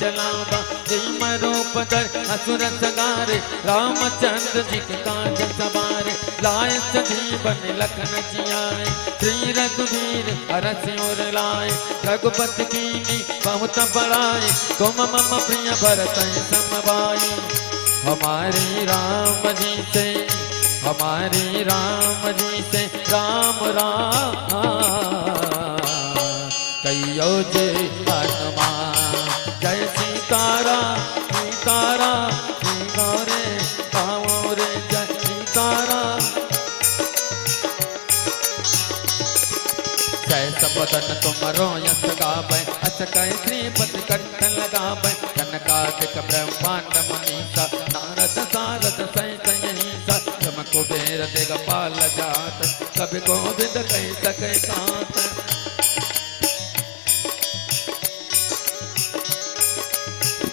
चलावा जिम रूप धर असुर संगारे रामचंद्र जी के काज सवारे लाए सजीवन लखन जियाए श्री रघुवीर हरष उर लाए रघुपति कीनी बहुत बड़ाई तुम मम प्रिय भरत समभाई हमारे राम जी से हमारे राम जी से राम राम कहियो जय हनुमान जय सीताराम सीताराम श्री गौरे गाँव रे जय सीताराम जय सबदन तुमरो यश गावै अस कह श्रीपति कंठ लगावै कनकादिक ब्रह्मांड मनीषा नारद सारद सहित यही जम कुबेर दिगपाल जात कवि गोविंद कह सके कांत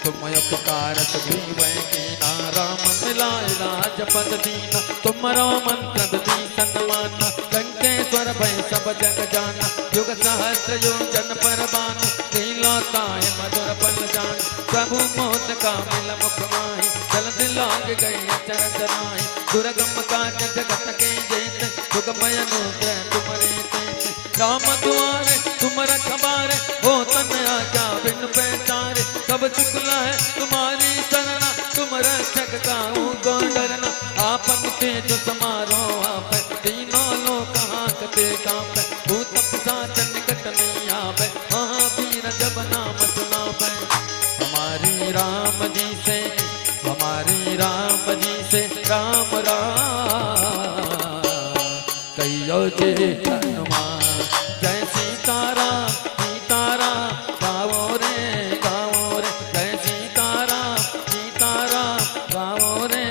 तुम उपकार सुग्रीवै कीना राम मिलाए राजपद दीना तुमरो मंत्र विभीषण माना लंकेश्वर भय सब जग जाना युग सहस्र योजन पर बाना लीलोताय मधुर बल जान प्रभु मोद का मिल मुख माहि जल्द लाग गई चरण जनाहि दुर्गम काज जगत के जेत सुगमय अनुग्रह तुमरे तेज राम दुआरे तुम रखवारे हो तन आज्ञा बिन पैसारे सब शुक्ला है तुम्हारी शरणा तुम रक्षक काहू को डरना आपन तेज समारो आप तीनों लोक हांकते कांपे भूत पिशाच निकट नहीं आवे महावीर जब नाम सुनावे हमारी राम जी से हमारी राम जी से राम राम कहियो जय हनुमान जय सीताराम सीताराम गावो रे जय सीताराम सीताराम गावो रे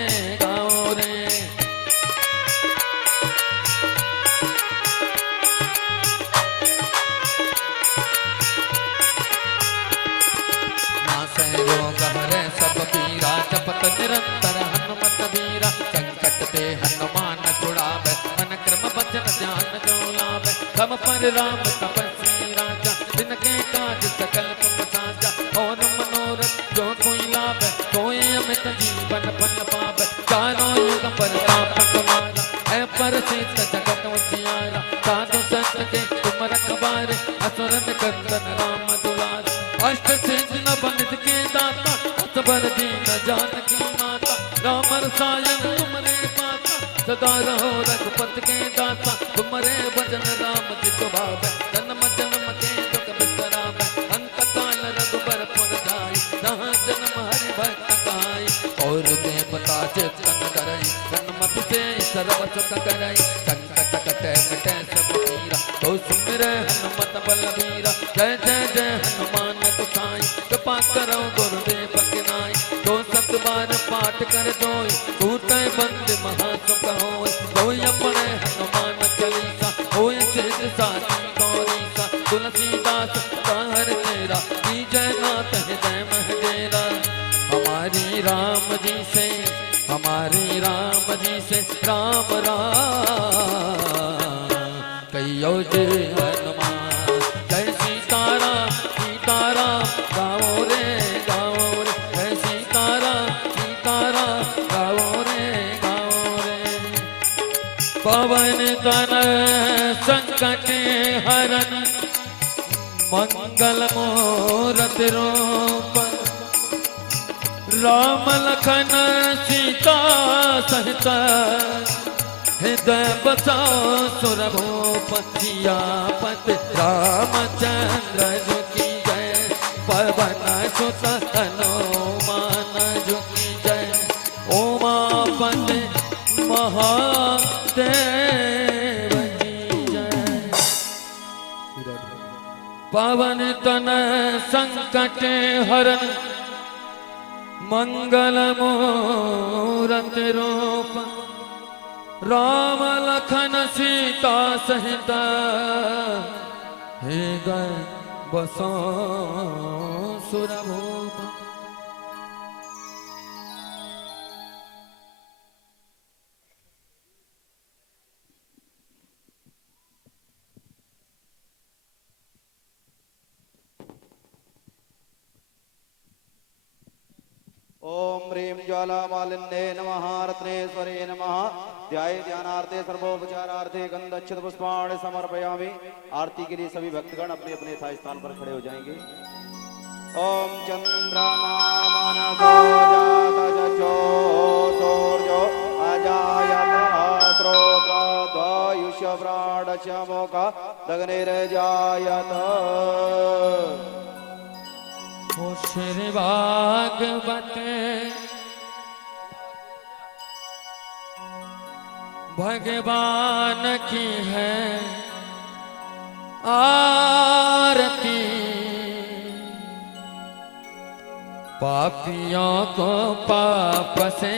नासै रोग हरै सब पीरा जपत निरंतर हनुमत वीरा संकट ते हनुमान छुड़ावे मन क्रम वचन ध्यान जो लावे तम पर राम तपस्वी राजा जिनके काज सकल तुम साजा और मनोरथ जो कोई लावे कोई अमित जीवन फल पावे चारों युग परताप तुम्हारा है परसिद्ध जगत उजियारा साधु संत के तुम रखवारे असुर निकंदन राम दुलारे अष्ट सिद्धि नवनिध के दाता असबर दीन जानकी माता राम रसायन तुमरे पाता सदा रहो रघुपत के दाता तुमरे भजन राम जी सुभावे जन्म जन्म के दुख बिसरावे अंत काल रघुबर पुर जाई जहाँ जन्म हरि भक्त कहाई और देवता चेतन करई जन्मत से सर्व सुख करई संकट कटे मिटे सब पीरा तो सुमिरै हनुमत बलबीरा जय जय जय हनुमान गोसाई कृपा करो गुरुदेव के नाई जो सत बार पाठ कर जोई टूटै बंद महासुख होय कोई अपने हनुमान चालीसा होय सिद्ध साची गौरीसा तुलसीदास कहर तेरा की जय नाथ हृदय मह डेरा हमारी राम जी से हमारी राम जी से राम राम कहियो जय हनुमान जय सीताराम सीताराम गाओ रे जय सीताराम सीताराम गाओ रे पवन तनय संकट हरन मंगल मूरत रूप राम लखन सीता सहित हृदय बसाओ सुरभूप सियापत रामचंद्र जी की जय पवन सुत हनुमान जी की जय उमापति महादेव की जय पवन तनय संकट हरन मंगल मूरत रूप राम लखन सीता सहित हृदय बसो सुरभूप। प्रेम ज्वाला मालिन्ये नमः रत्नेश्वरे नमः ध्याये ध्यानार्थे सर्वोपचारार्थे गंधक्षत पुष्पाणि समर्पयामि। आरती के लिए सभी भक्तगण अपने अपने यथा स्थान पर खड़े हो जाएंगे। ओम चंद्रमा मनसो जातजो सूर्यो अजायत श्रोत्रद्वयुष्य प्राणश्यमोक दग्निर्जायत। श्री भागवत भगवान की है आरती, पापियों को पाप से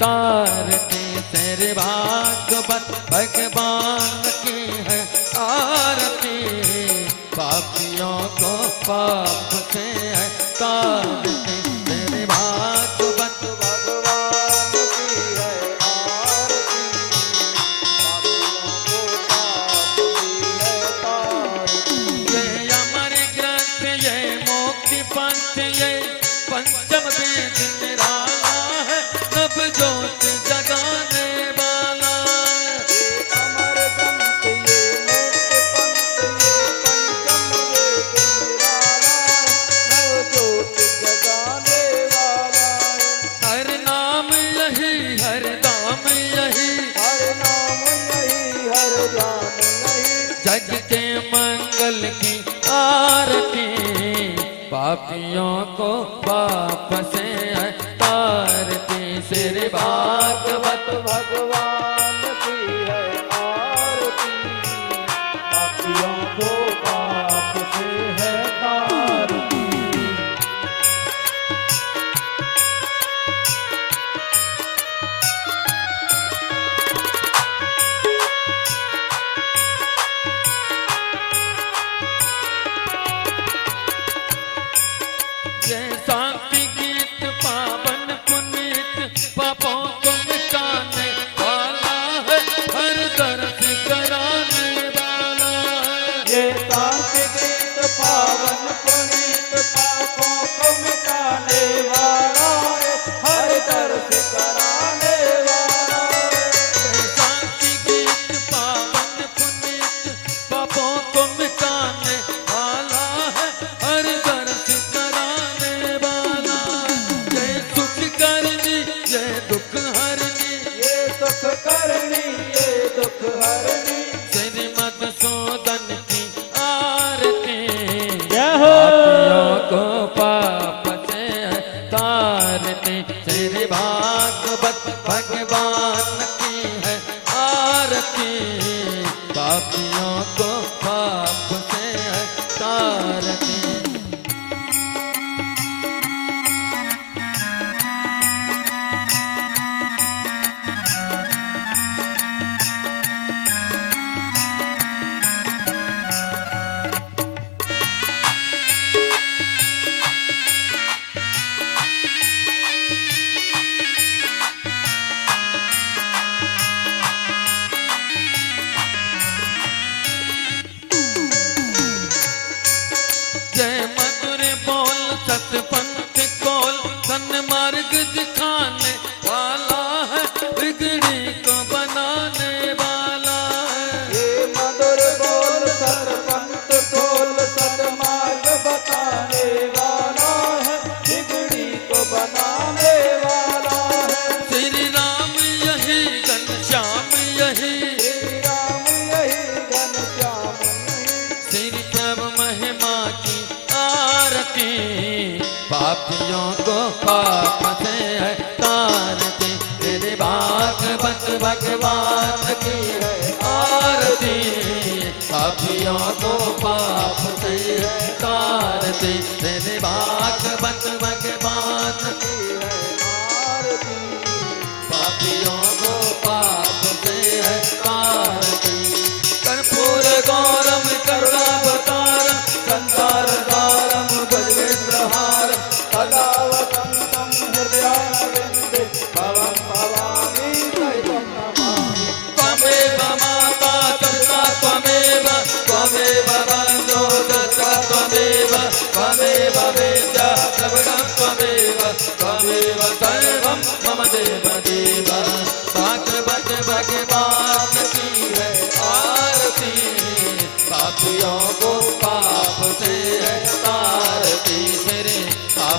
तारती। श्री भागवत भगवान की है आरती, पापियों को पाप से तारती। श्री भागवत भगवान की है आरती, पापियों को पाप से तारती। ये अमर ग्रंथ ये मोक्ति पंथ ये पंचम वेद निराला है, नव ज्योत जगाने वाला। ये अमर ग्रंथ ये मोक्ति पंथ ये पंचम वेद निराला, नव ज्योत जगाने वाला। हर नाम यही हर दाम यही, हर नाम यही हर जान यही, जग के मंगल की आरती, पापियों को पाप से तारती। श्री भागवत भगवान की है आरती, पापियों को पाप से है तारती। ये शांति गीत पावन पुनीत, पापों को मिटाने वाला है, हर दर्द कराने वाला है। ये शांति गीत पावन पुनीत, पापों को मिटाने वाला है, हर दर्द कराने वाला है। ये शांति गीत पावन पुनीत, पापों को मिटाने वाला है, हर दर्द कराने वाला। ये सुख करनी ये दुख हरनी, ये सुख करनी ये दुख हरनी। श्री मधुसूदन की आरती, जय हो। पापियों को पाप से तारती। श्री भागवत भगवान की है आरती, पापियों को पाप से तारती। जय मधुर बोल सतपंथ कोल, सन्मार्ग दिखाने वाला है, बिगड़ी को बनाने वाला है। ये मधुर बोल सरपंच बोल सन्मार्ग बताने वाला है, बिगड़ी को बनाने वाला है। श्री राम यही घनश्याम यही, श्री राम यही घनश्याम यही, श्री प्रभु महिमा की आरती, पापियों को पाप से तारती। श्री भागवत भगवान की है आरती, पापियों को पाप से तारती। श्री भागवत भगवान की है आरती, पापियों को पाप से तारती। कर्पूर गौरम करुणावतारम, संसार सारम भजवेन्द्रहारम, सदा वसंतम हृदय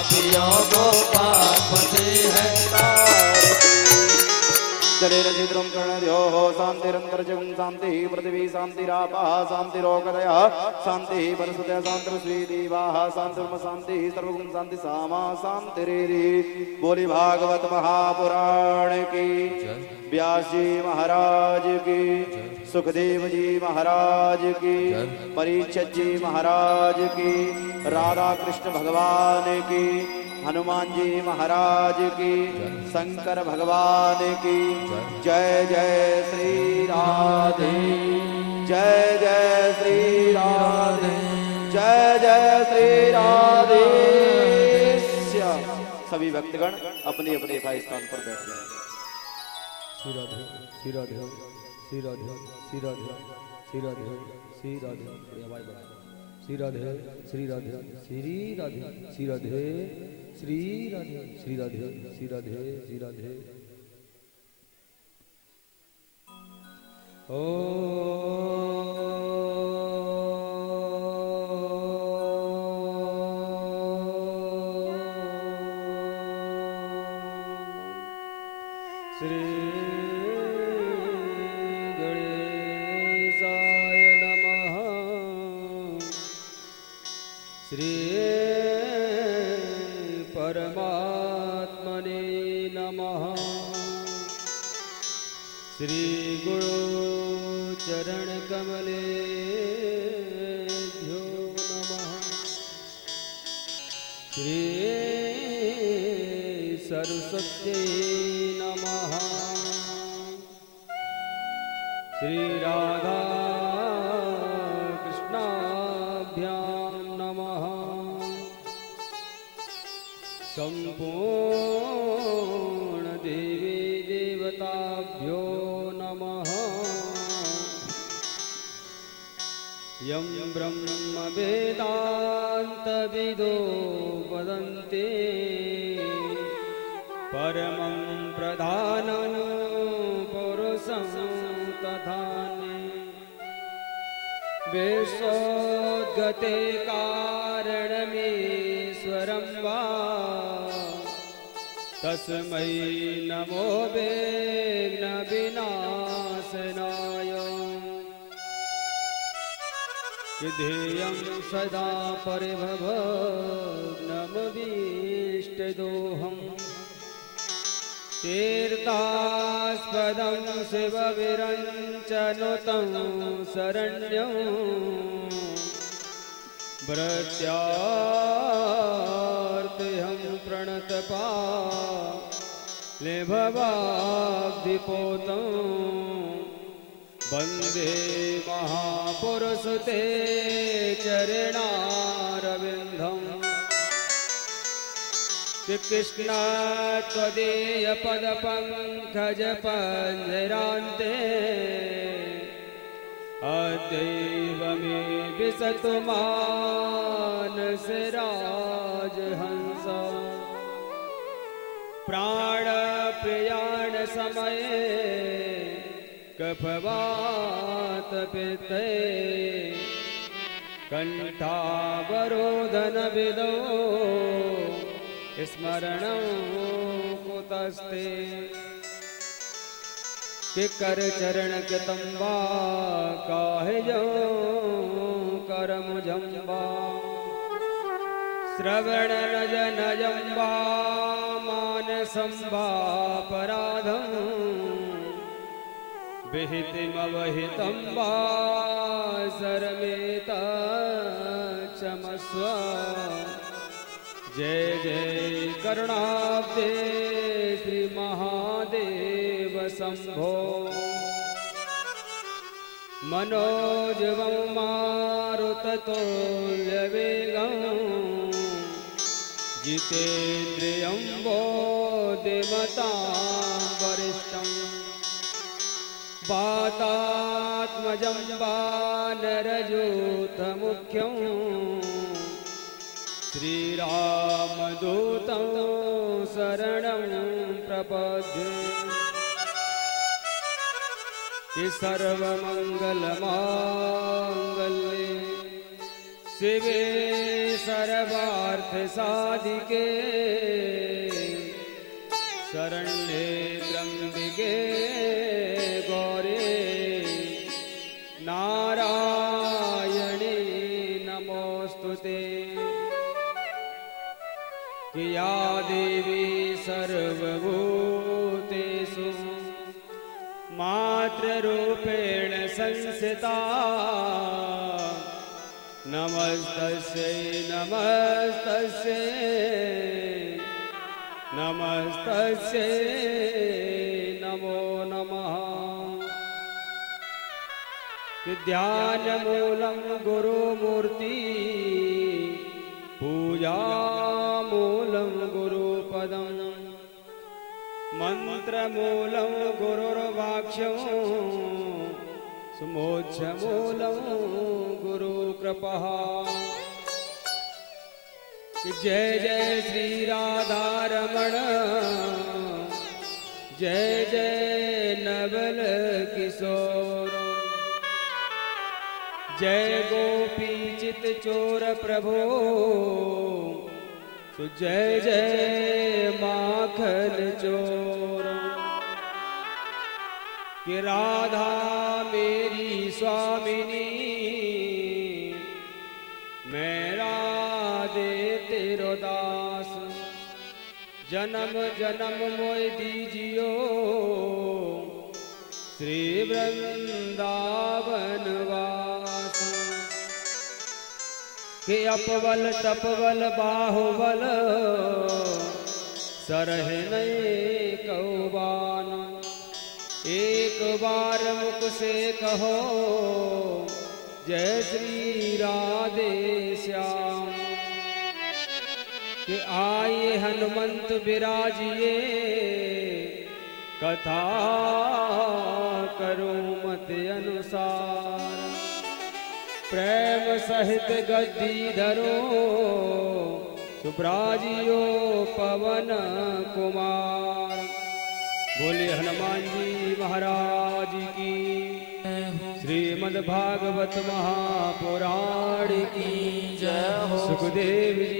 पापियों को पाप फंसे है। जलेरचिद्रं कर्णयोः शान्तिरन्तरिक्षं शान्तिः पृथिवी शान्तिरापः शान्तिरोगदयः शान्तिः परसुतः शान्तिर्श्रीदेवाः शान्तिर्म शान्तिः सर्वगुण शान्ति सामा शान्तिरेरि। बोली भागवत महापुराण की, व्यास जी महाराज की, सुखदेव जी महाराज की, परीक्षित जी महाराज की, राधा कृष्ण भगवान की, हनुमान जी महाराज की, शंकर भगवान की जय। जय श्री राधे, जय जय श्री राधे, जय जय श्री राधे। सभी भक्तगण अपने अपने स्थान पर बैठ जाएं। श्री राधे, श्री राधे, श्री राधे, श्री राधे, श्री राधे, श्री राधे, श्री राधे, श्री राधे, श्री राधे, श्री राधे, श्री राधे, श्री राधे, श्री राधे, श्री राधे। ओ श्री गणेशाय नमः। श्री परमात्मने नमः। श्री गुरु चरण कमलेभ्यो नमः। श्री सरस्वत्यै नमः। श्री राधा कृष्णाभ्यां नमः। संपूर्ण देवी देवताभ्यो नमः। यं ब्रह्म वेदान्त विदो वदन्ति परमं प्रधानं पुरुषं तथान्ये विश्वोद्गते कारणमीश्वरं वा तस्मै नमो विघ्न विनाशनाय। विधेयं सदा परिभवग्नमभीष्टदोहम् तीर्थास्पदं शिवविरञ्चनुतं शरण्यं भृत्यार्तिहं प्रणतपालेभवाब्धिपोतं वन्दे महापुरुषते चरणारविन्दम्। कृष्ण त्वदीय पदपङ्कज पञ्जरान्ते अद्यैव मे विशतु मानसे राजहंस। प्राणप्रियाण समये कफवातपित्ते कण्ठावरोधनविदो स्मरणं कुतस्ते। किकर चरण कृतं वा काहिजं करमुजं वा श्रवणनजनजं वा मानसं वापराधं विहितिमवहितं वा सर्वमेतत्क्षमस्व। जय जय करुणाब्धे श्री महादेव शंभो। मनोजवं मारुततुल्यवेगं जितेन्द्रियं बुद्धिमतां वरिष्ठं। वातात्मजं वानरयूथमुख्यं श्रीरामदूतं शरणं प्रपद्ये। कि सर्वमङ्गलमाङ्गल्ये शिवे सर्वार्थ साधिके शरण्ये त्र्यंबिके गौरे नारायणे नमोस्तुते। या देवी सर्वभूतेषु मातृरूपेण संस्थिता नमस्तस्यै नमस्तस्यै नमस्तस्यै नमो नमः। ध्यानमूलं गुरुमूर्ति पूजामूलं गुरुपदं मन्त्रमूलं गुरुर्वाक्यं सुमोक्षमूलं गुरुकृपः। जय जय श्री राधारमण जय जय नवल किशोर जय गोपी चित चोर प्रभो जय जय माखन चोर। कि राधा मेरी स्वामिनी मैं राधे तेरो दास जन्म जन्म मोय दीजियो श्री वृंदावन वास। कि अपबल तपबल बाहुबल सरहने कौबान एक बार मुख से कहो जय श्री राधे श्याम। कि आइए हनुमंत विराजिए कथा करूं मत अनुसार प्रेम सहित गद्दी धरो सुब्राजियो पवन कुमार। बोले हनुमान जी महाराज की श्रीमद् भागवत महापुराण की जय हो। सुखदेव जी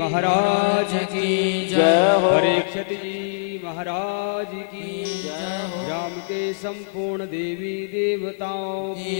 महाराज की जय हो। परीक्षित जी महाराज की जय हो। राम के संपूर्ण देवी देवताओं की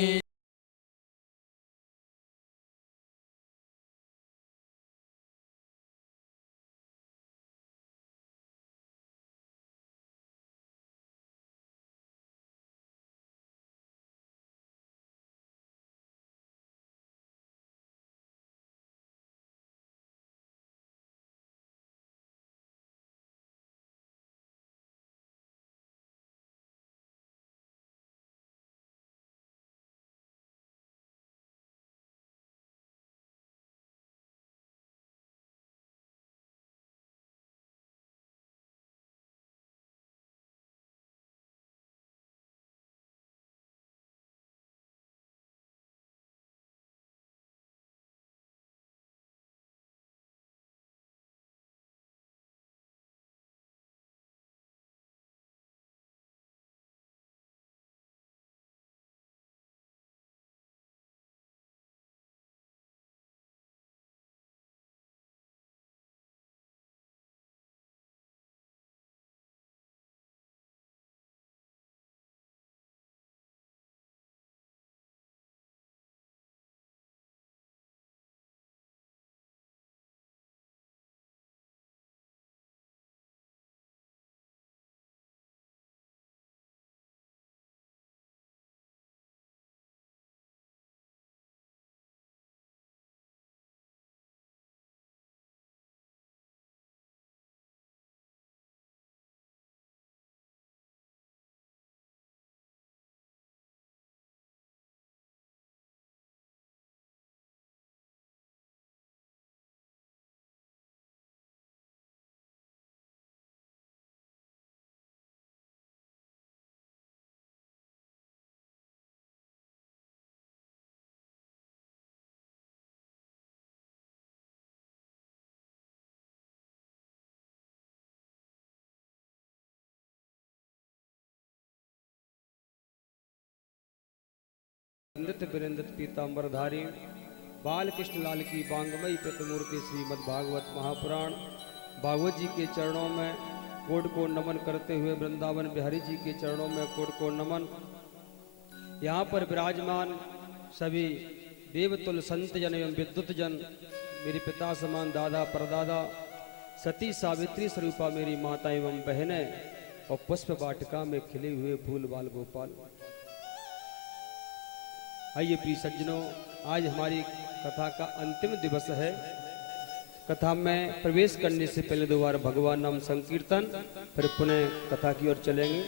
नृत्य बिरंदत पीतांबरधारी बाल कृष्ण लाल की बांगमयी प्रतिमूर्ति श्रीमद् भागवत महापुराण भागवत जी के चरणों में कोट को नमन करते हुए वृंदावन बिहारी जी के चरणों में कोट को नमन। यहाँ पर विराजमान सभी देवतुल संत जन एवं विद्युत जन, मेरे पिता समान दादा परदादा, सती सावित्री स्वरूपा मेरी माता एवं बहनें, और पुष्प वाटिका में खिले हुए फूल बाल गोपाल। आइए प्रिय सज्जनों, आज हमारी कथा का अंतिम दिवस है। कथा में प्रवेश करने से पहले दो बार भगवान नाम संकीर्तन, फिर पुनः कथा की ओर चलेंगे।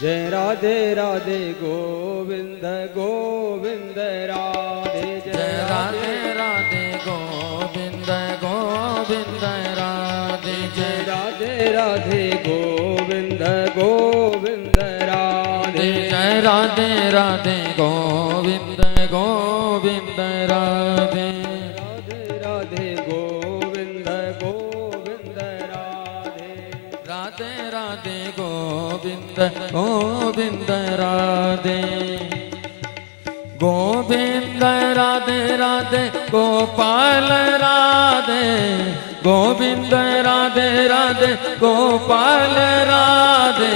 जय राधे राधे गोविंद गोविंद राधे, जय राधे राधे गोविंद गोविंद राधे, जय राधे राधे गोविंद गोविंद राधे, जय राधे राधे गोविंद गोविंद राधे, राधे राधे गोविंद गोविंद राधे, राधे राधे गोविंद गोविंद राधे, गोविंद राधे राधे गोपाल राधे, गोविंद राधे राधे गोपाल राधे,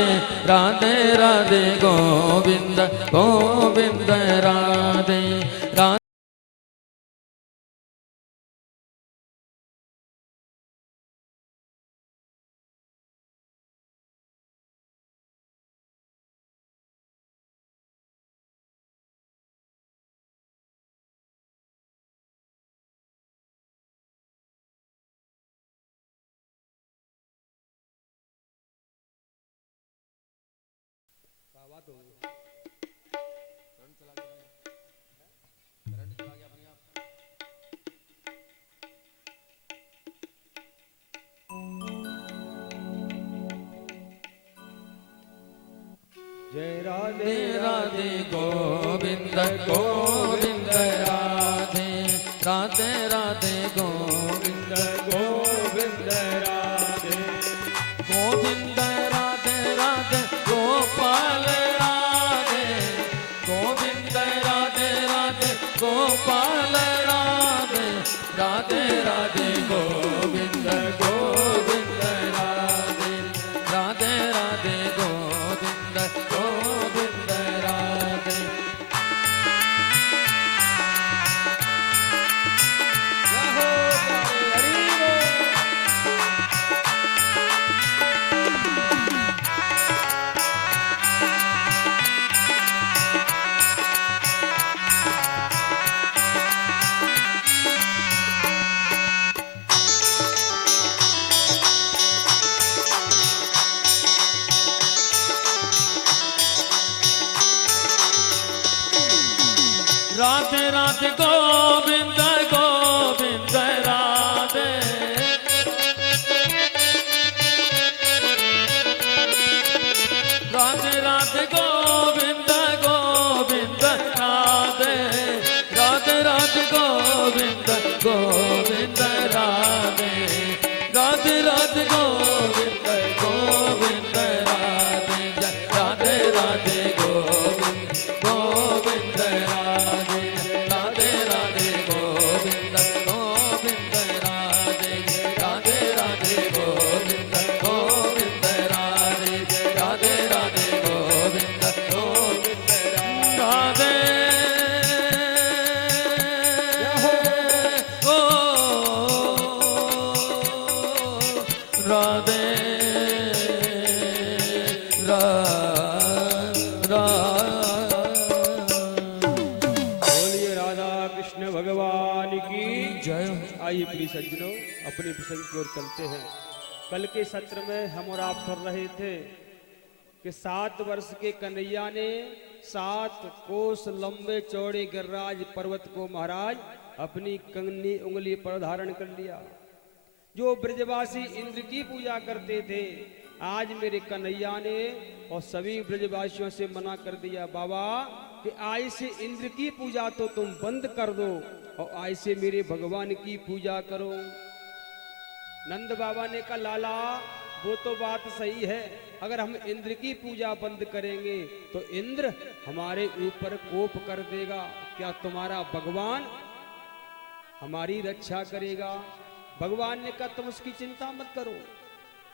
राधे राधे गोविंद गोविंद राधे, राधे जय राधे राधे गोविंद गोविंद राधे, राधे राधे गोविंद गोविंद राधे, गोविंद राधे राधे गोपाल राधे, गोविंद राधे राधे गोपाल राधे, राधे राधे गोविंद गोविंद राधे, राधे राधे गोविंद गोविंद राधे। हरि बोल। राधे राधे गोविंद गोविंद राधे, राधे राधे गोविंद गोविंद राधे, राधे राधे गोविंद गोविंद राधे, राधे राधे गोविंद गोविंद राधे, राधे राधे गोविंद गोविंद राधे, राधे राधे गोविंद गोविंद राधे, राधे राधे गोविंद गोविंद राधे, राधे राधे गोविंद गोविंद राधे। ओ राधे बोलिए राधा कृष्ण भगवान की जय। आइए प्रिय सज्जनों, अपने प्रसंग की ओर चलते हैं। कल के सत्र में हम और आप पढ़ रहे थे कि 7 वर्ष के कन्हैया ने 7 कोस लंबे चौड़े गिरिराज पर्वत को महाराज अपनी कंगनी उंगली पर धारण कर लिया। जो ब्रजवासी इंद्र की पूजा करते थे, आज मेरे कन्हैया ने और सभी ब्रजवासियों से मना कर दिया, बाबा कि आज से इंद्र की पूजा तो तुम बंद कर दो और आज से मेरे भगवान की पूजा करो। नंद बाबा ने कहा, लाला वो तो बात सही है, अगर हम इंद्र की पूजा बंद करेंगे तो इंद्र हमारे ऊपर कोप कर देगा। क्या तुम्हारा भगवान हमारी रक्षा करेगा। भगवान ने कहा तुम उसकी चिंता मत करो,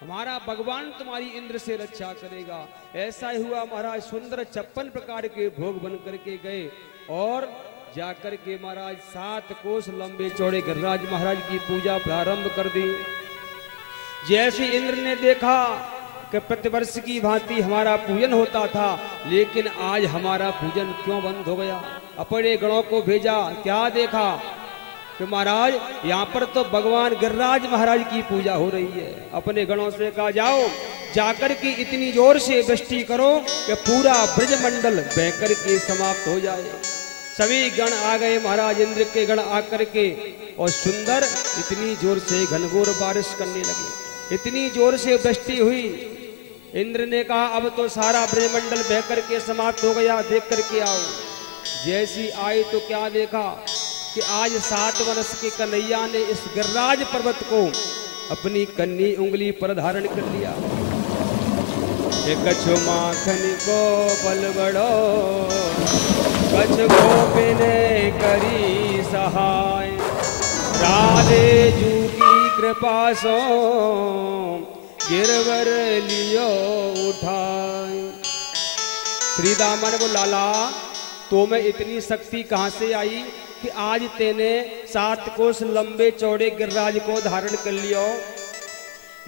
हमारा भगवान तुम्हारी इंद्र से रक्षा करेगा। ऐसा ही हुआ महाराज, सुंदर 56 प्रकार के भोग बन करके गए और जाकर के महाराज 7 कोस लंबे चौड़े गिरिराज महाराज की पूजा प्रारंभ कर दी। जैसे इंद्र ने देखा कि प्रतिवर्ष की भांति हमारा पूजन होता था, लेकिन आज हमारा पूजन क्यों बंद हो गया, अपने गणों को भेजा। क्या देखा कि महाराज यहाँ पर तो भगवान गिरिराज महाराज की पूजा हो रही है। अपने गणों से कहा जाओ जाकर के इतनी जोर से वृष्टि करो कि पूरा ब्रजमंडल बहकर के समाप्त हो जाए। सभी गण आ गए महाराज, इंद्र के गण आकर के, और सुंदर इतनी जोर से घनघोर बारिश करने लगे, इतनी जोर से वृष्टि हुई। इंद्र ने कहा अब तो सारा ब्रजमंडल बहकर के समाप्त हो गया, देख करके आओ। जैसी आई तो क्या देखा कि आज 7 वर्ष के कन्हैया ने इस गिरिराज पर्वत को अपनी कन्नी उंगली पर धारण कर लिया। कछु माखन को बल बड़ो, कछु गोपिन करी सहाय, राधे जू की कृपा सो गिरवर लियो उठाए। श्री दामन को लाला तो मैं इतनी शक्ति कहां से आई कि आज तेने 7 कोस लंबे चौड़े गिरिराज को धारण कर लियो।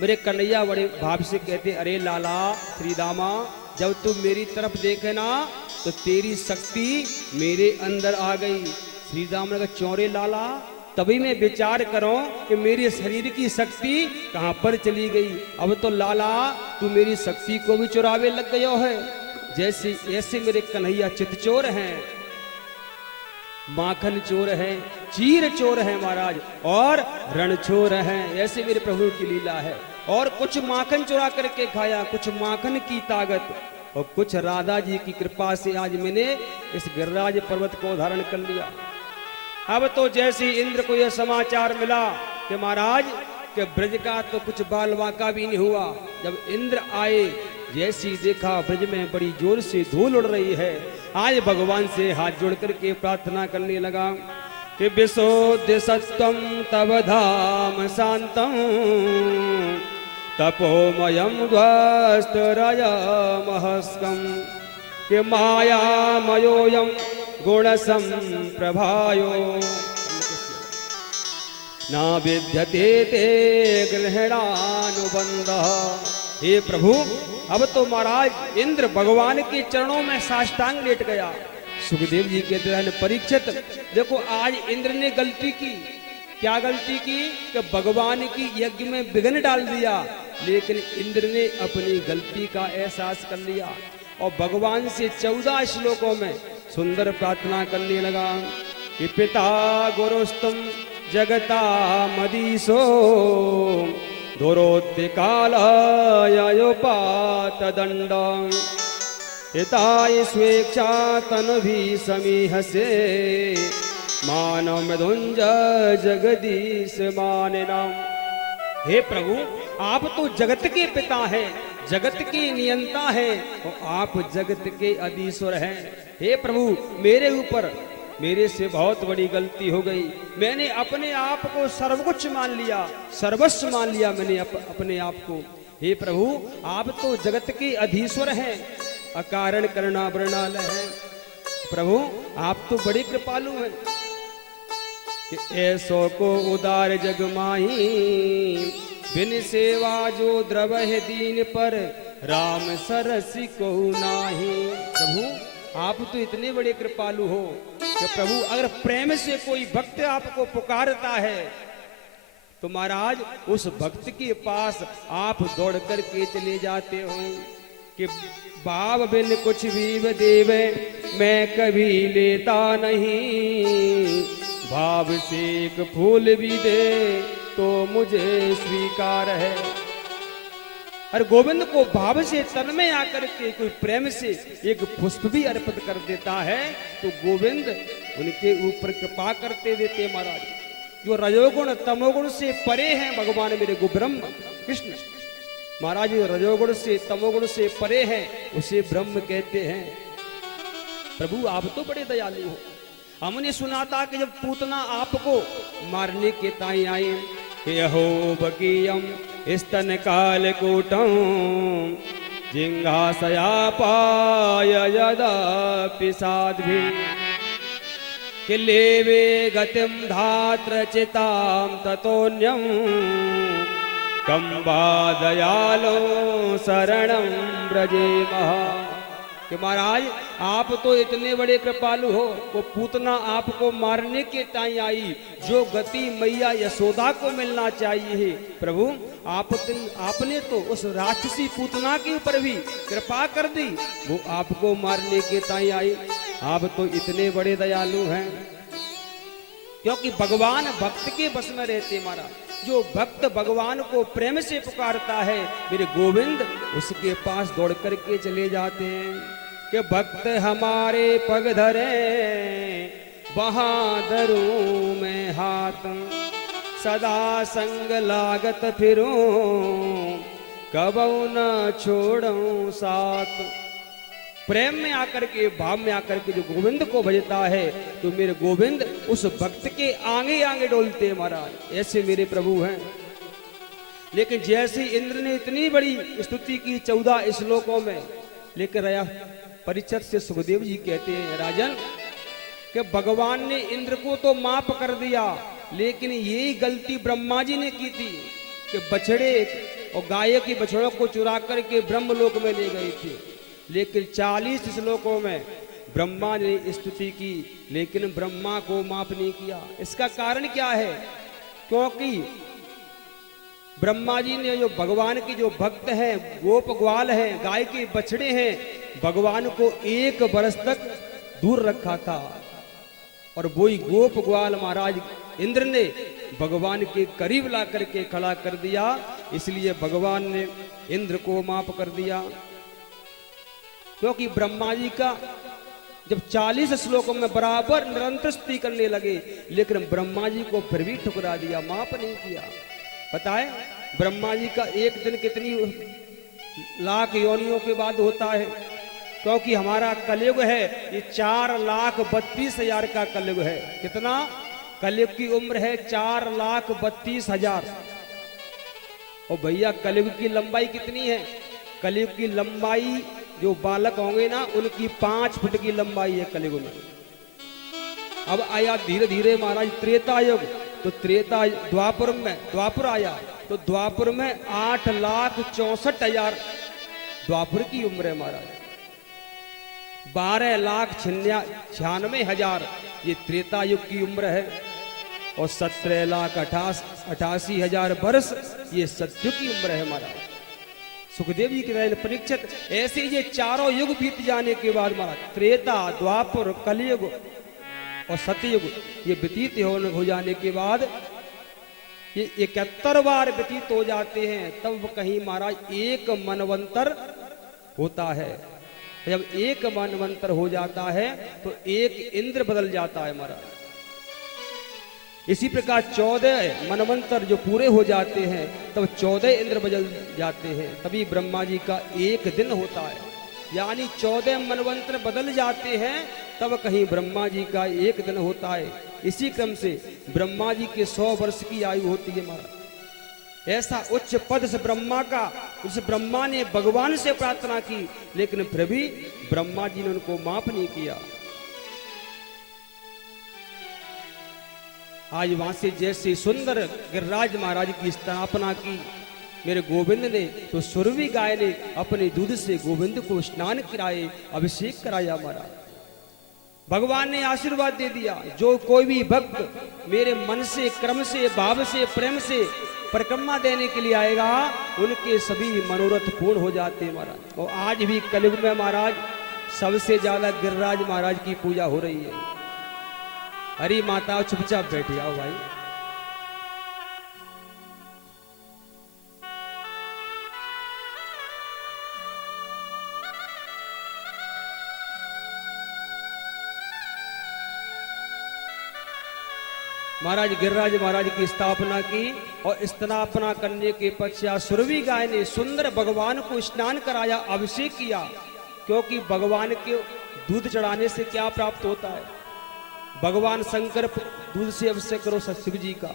मेरे कन्हैया बड़े भाव से कहते अरे लाला श्री दामा, जब तू मेरी तरफ देखे ना तो तेरी शक्ति मेरे अंदर आ गई। श्री दामा ने कहा चौरे लाला, तभी मैं विचार करो कि मेरे शरीर की शक्ति कहां पर चली गई। अब तो लाला तू मेरी शक्ति को भी चुरावे लग गयो है। जैसे ऐसे मेरे कन्हैया चितचोर हैं, माखन चोर है, चीर चोर है महाराज, और रण चोर है। ऐसे मेरे प्रभु की लीला है। और कुछ माखन चुरा करके खाया, कुछ माखन की ताकत और कुछ राधा जी की कृपा से आज मैंने इस गिरिराज पर्वत को धारण कर लिया। अब तो जैसे इंद्र को यह समाचार मिला कि महाराज के ब्रज का तो कुछ बाल वाका भी नहीं हुआ, जब इंद्र आए जैसी देखा ब्रज में बड़ी जोर से धूल उड़ रही है। आज भगवान से हाथ जोड़ करके प्रार्थना करने लगा कि विशुद्ध सत्वम तव धाम शांतम, तपोमयम ध्वस्तरयमहस्कम, कि मायामयोयम गुणसम प्रभायो, ना विद्यते ते ग्रहणानुबंधः। हे प्रभु, अब तो महाराज इंद्र भगवान के चरणों में साष्टांग लेट गया। सुखदेव जी कहते हैं परीक्षित देखो आज इंद्र ने गलती की। क्या गलती की कि भगवान की यज्ञ में विघ्न डाल दिया, लेकिन इंद्र ने अपनी गलती का एहसास कर लिया और भगवान से 14 श्लोकों में सुंदर प्रार्थना करने लगा कि पिता गुरुस्तुम जगता मदीसो, धुरोत्य कालयोपात दंड, हिताय स्वेच्छा तनभि समीहसे, मानव मृदुंज जगदीश मानिनाम। हे प्रभु, आप तो जगत के पिता हैं, जगत के नियंता हैं और आप जगत के अधीश्वर हैं। हे प्रभु, मेरे ऊपर मेरे से बहुत बड़ी गलती हो गई। मैंने अपने आप को सर्वकुछ मान लिया, सर्वस्व मान लिया मैंने अपने आप को। हे प्रभु, आप तो जगत के अधीश्वर हैं, अकारण करना वृणालय है। प्रभु, आप तो बड़े कृपालु हैं कि ऐसो को उदार जग माही, बिन सेवा जो द्रवह दीन पर, राम सरसी को नाही। प्रभु, आप तो इतने बड़े कृपालु हो कि प्रभु अगर प्रेम से कोई भक्त आपको पुकारता है तो महाराज उस भक्त के पास आप दौड़ कर के चले जाते हो कि भाव बिन कुछ भी देवे मैं कभी लेता नहीं, भाव से एक फूल भी दे तो मुझे स्वीकार है। और गोविंद को भाव से तन में आकर के कोई प्रेम से एक पुष्प भी अर्पित कर देता है तो गोविंद उनके ऊपर कृपा करते देते। महाराज जो रजोगुण तमोगुण से परे हैं भगवान मेरे ब्रह्म कृष्ण महाराज, रजोगुण से तमोगुण से परे हैं उसे ब्रह्म कहते हैं। प्रभु आप तो बड़े दयालु हो, हमने सुना था कि जब पूतना आपको मारने के ताई आई, यहो बकीयम स्तन काल कूटम जिंघासयापाय यदा पिसाद भी कि लेवे गतिम धात्र चिताम ततोन्यम कंबा दयालो शरणम ब्रजे महा। कि महाराज आप तो इतने बड़े कृपालु हो, वो पूतना आपको मारने के टाइम आई, जो गति मैया यशोदा को मिलना चाहिए प्रभु आपने तो उस राक्षसी पूतना के ऊपर भी कृपा कर दी, वो आपको मारने के टाइम आई। आप तो इतने बड़े दयालु हैं, क्योंकि भगवान भक्त के बस में रहते महाराज। जो भक्त भगवान को प्रेम से पुकारता है मेरे गोविंद उसके पास दौड़ करके चले जाते हैं। कि भक्त हमारे पग धरे बहादुरों में हाथ, सदा संग लागत फिरूं कबऊ न छोड़ूं साथ। प्रेम में आकर के भाव में आकर के जो गोविंद को भजता है तो मेरे गोविंद उस भक्त के आगे आगे डोलते महाराज। ऐसे मेरे प्रभु हैं। लेकिन जैसे इंद्र ने इतनी बड़ी स्तुति की 14 श्लोकों में लेकर आया, परिचय से सुखदेव जी कहते हैं राजन कि भगवान ने इंद्र को तो माफ कर दिया, लेकिन यही गलती ब्रह्मा जी ने की थी कि बछड़े और गाय की बछड़ों को चुरा करके ब्रह्मलोक में ले गए थे। लेकिन 40 श्लोकों में ब्रह्मा ने स्तुति की, लेकिन ब्रह्मा को माफ नहीं किया। इसका कारण क्या है? क्योंकि ब्रह्मा जी ने जो भगवान के जो भक्त हैं, गोप ग्वाल हैं, गाय के बछड़े हैं, भगवान को 1 वर्ष तक दूर रखा था। और वही गोप ग्वाल महाराज इंद्र ने भगवान के करीब ला करके खड़ा कर दिया, इसलिए भगवान ने इंद्र को माफ कर दिया। क्योंकि ब्रह्मा जी का जब 40 श्लोकों में बराबर निरंतर स्तुति करने लगे, लेकिन ब्रह्मा जी को फिर भी ठुकरा दिया, माफ नहीं किया। बताए ब्रह्मा जी का एक दिन कितनी लाख योनियों के बाद होता है? क्योंकि हमारा कलयुग है ये 4,32,000 का कलयुग है। कितना? कलयुग की उम्र है 4,32,000। और भैया कलयुग की लंबाई कितनी है? कलयुग की लंबाई जो बालक होंगे ना उनकी 5 फुट की लंबाई है कलयुग में। अब आया धीरे धीरे महाराज त्रेता युग, तो त्रेता द्वापर आया, तो द्वापर में 8,64,000 द्वापर की उम्र है महाराज। 12,96,000 ये त्रेता युग की उम्र है। और 17,88,000 वर्ष ये सतयुग की उम्र है महाराज। सुखदेव जी के परीक्षित ऐसे ये चारों युग बीत जाने के बाद महाराज त्रेता, द्वापर, कलयुग और सतयुग ये व्यतीत हो जाने के बाद ये 71 बार व्यतीत हो जाते हैं, तब कहीं महाराज 1 मनवंतर होता है। जब 1 मनवंतर हो जाता है तो 1 इंद्र बदल जाता है महाराज। इसी प्रकार 14 मनवंतर जो पूरे हो जाते हैं तब 14 इंद्र बदल जाते हैं, तभी ब्रह्मा जी का 1 दिन होता है। यानी 14 मनवंतर बदल जाते हैं तब कहीं ब्रह्मा जी का 1 दिन होता है। इसी क्रम से ब्रह्मा जी के 100 वर्ष की आयु होती है महाराज। ऐसा उच्च पद से ब्रह्मा का, उस ब्रह्मा ने भगवान से प्रार्थना की, लेकिन फिर भी ब्रह्मा जी ने उनको माफ नहीं किया। आज वहां से जैसे सुंदर गिरिराज महाराज की स्थापना की मेरे गोविंद ने, तो सुरभि गाय ने अपने दूध से गोविंद को स्नान कराए, अभिषेक कराया महाराज। भगवान ने आशीर्वाद दे दिया, जो कोई भी भक्त मेरे मन से, क्रम से, भाव से, प्रेम से परिक्रमा देने के लिए आएगा, उनके सभी मनोरथ पूर्ण हो जाते हैं महाराज। और आज भी कलयुग में महाराज सबसे ज्यादा गिरिराज महाराज की पूजा हो रही है। हरी माता चुपचाप बैठी आओ भाई। महाराज गिरिराज महाराज की स्थापना की और स्थापना करने के पश्चात सुरभि गाय ने सुंदर भगवान को स्नान कराया, अभिषेक किया। क्योंकि भगवान के दूध चढ़ाने से क्या प्राप्त होता है? भगवान शंकर दूध से अभिषेक करो शिव जी का।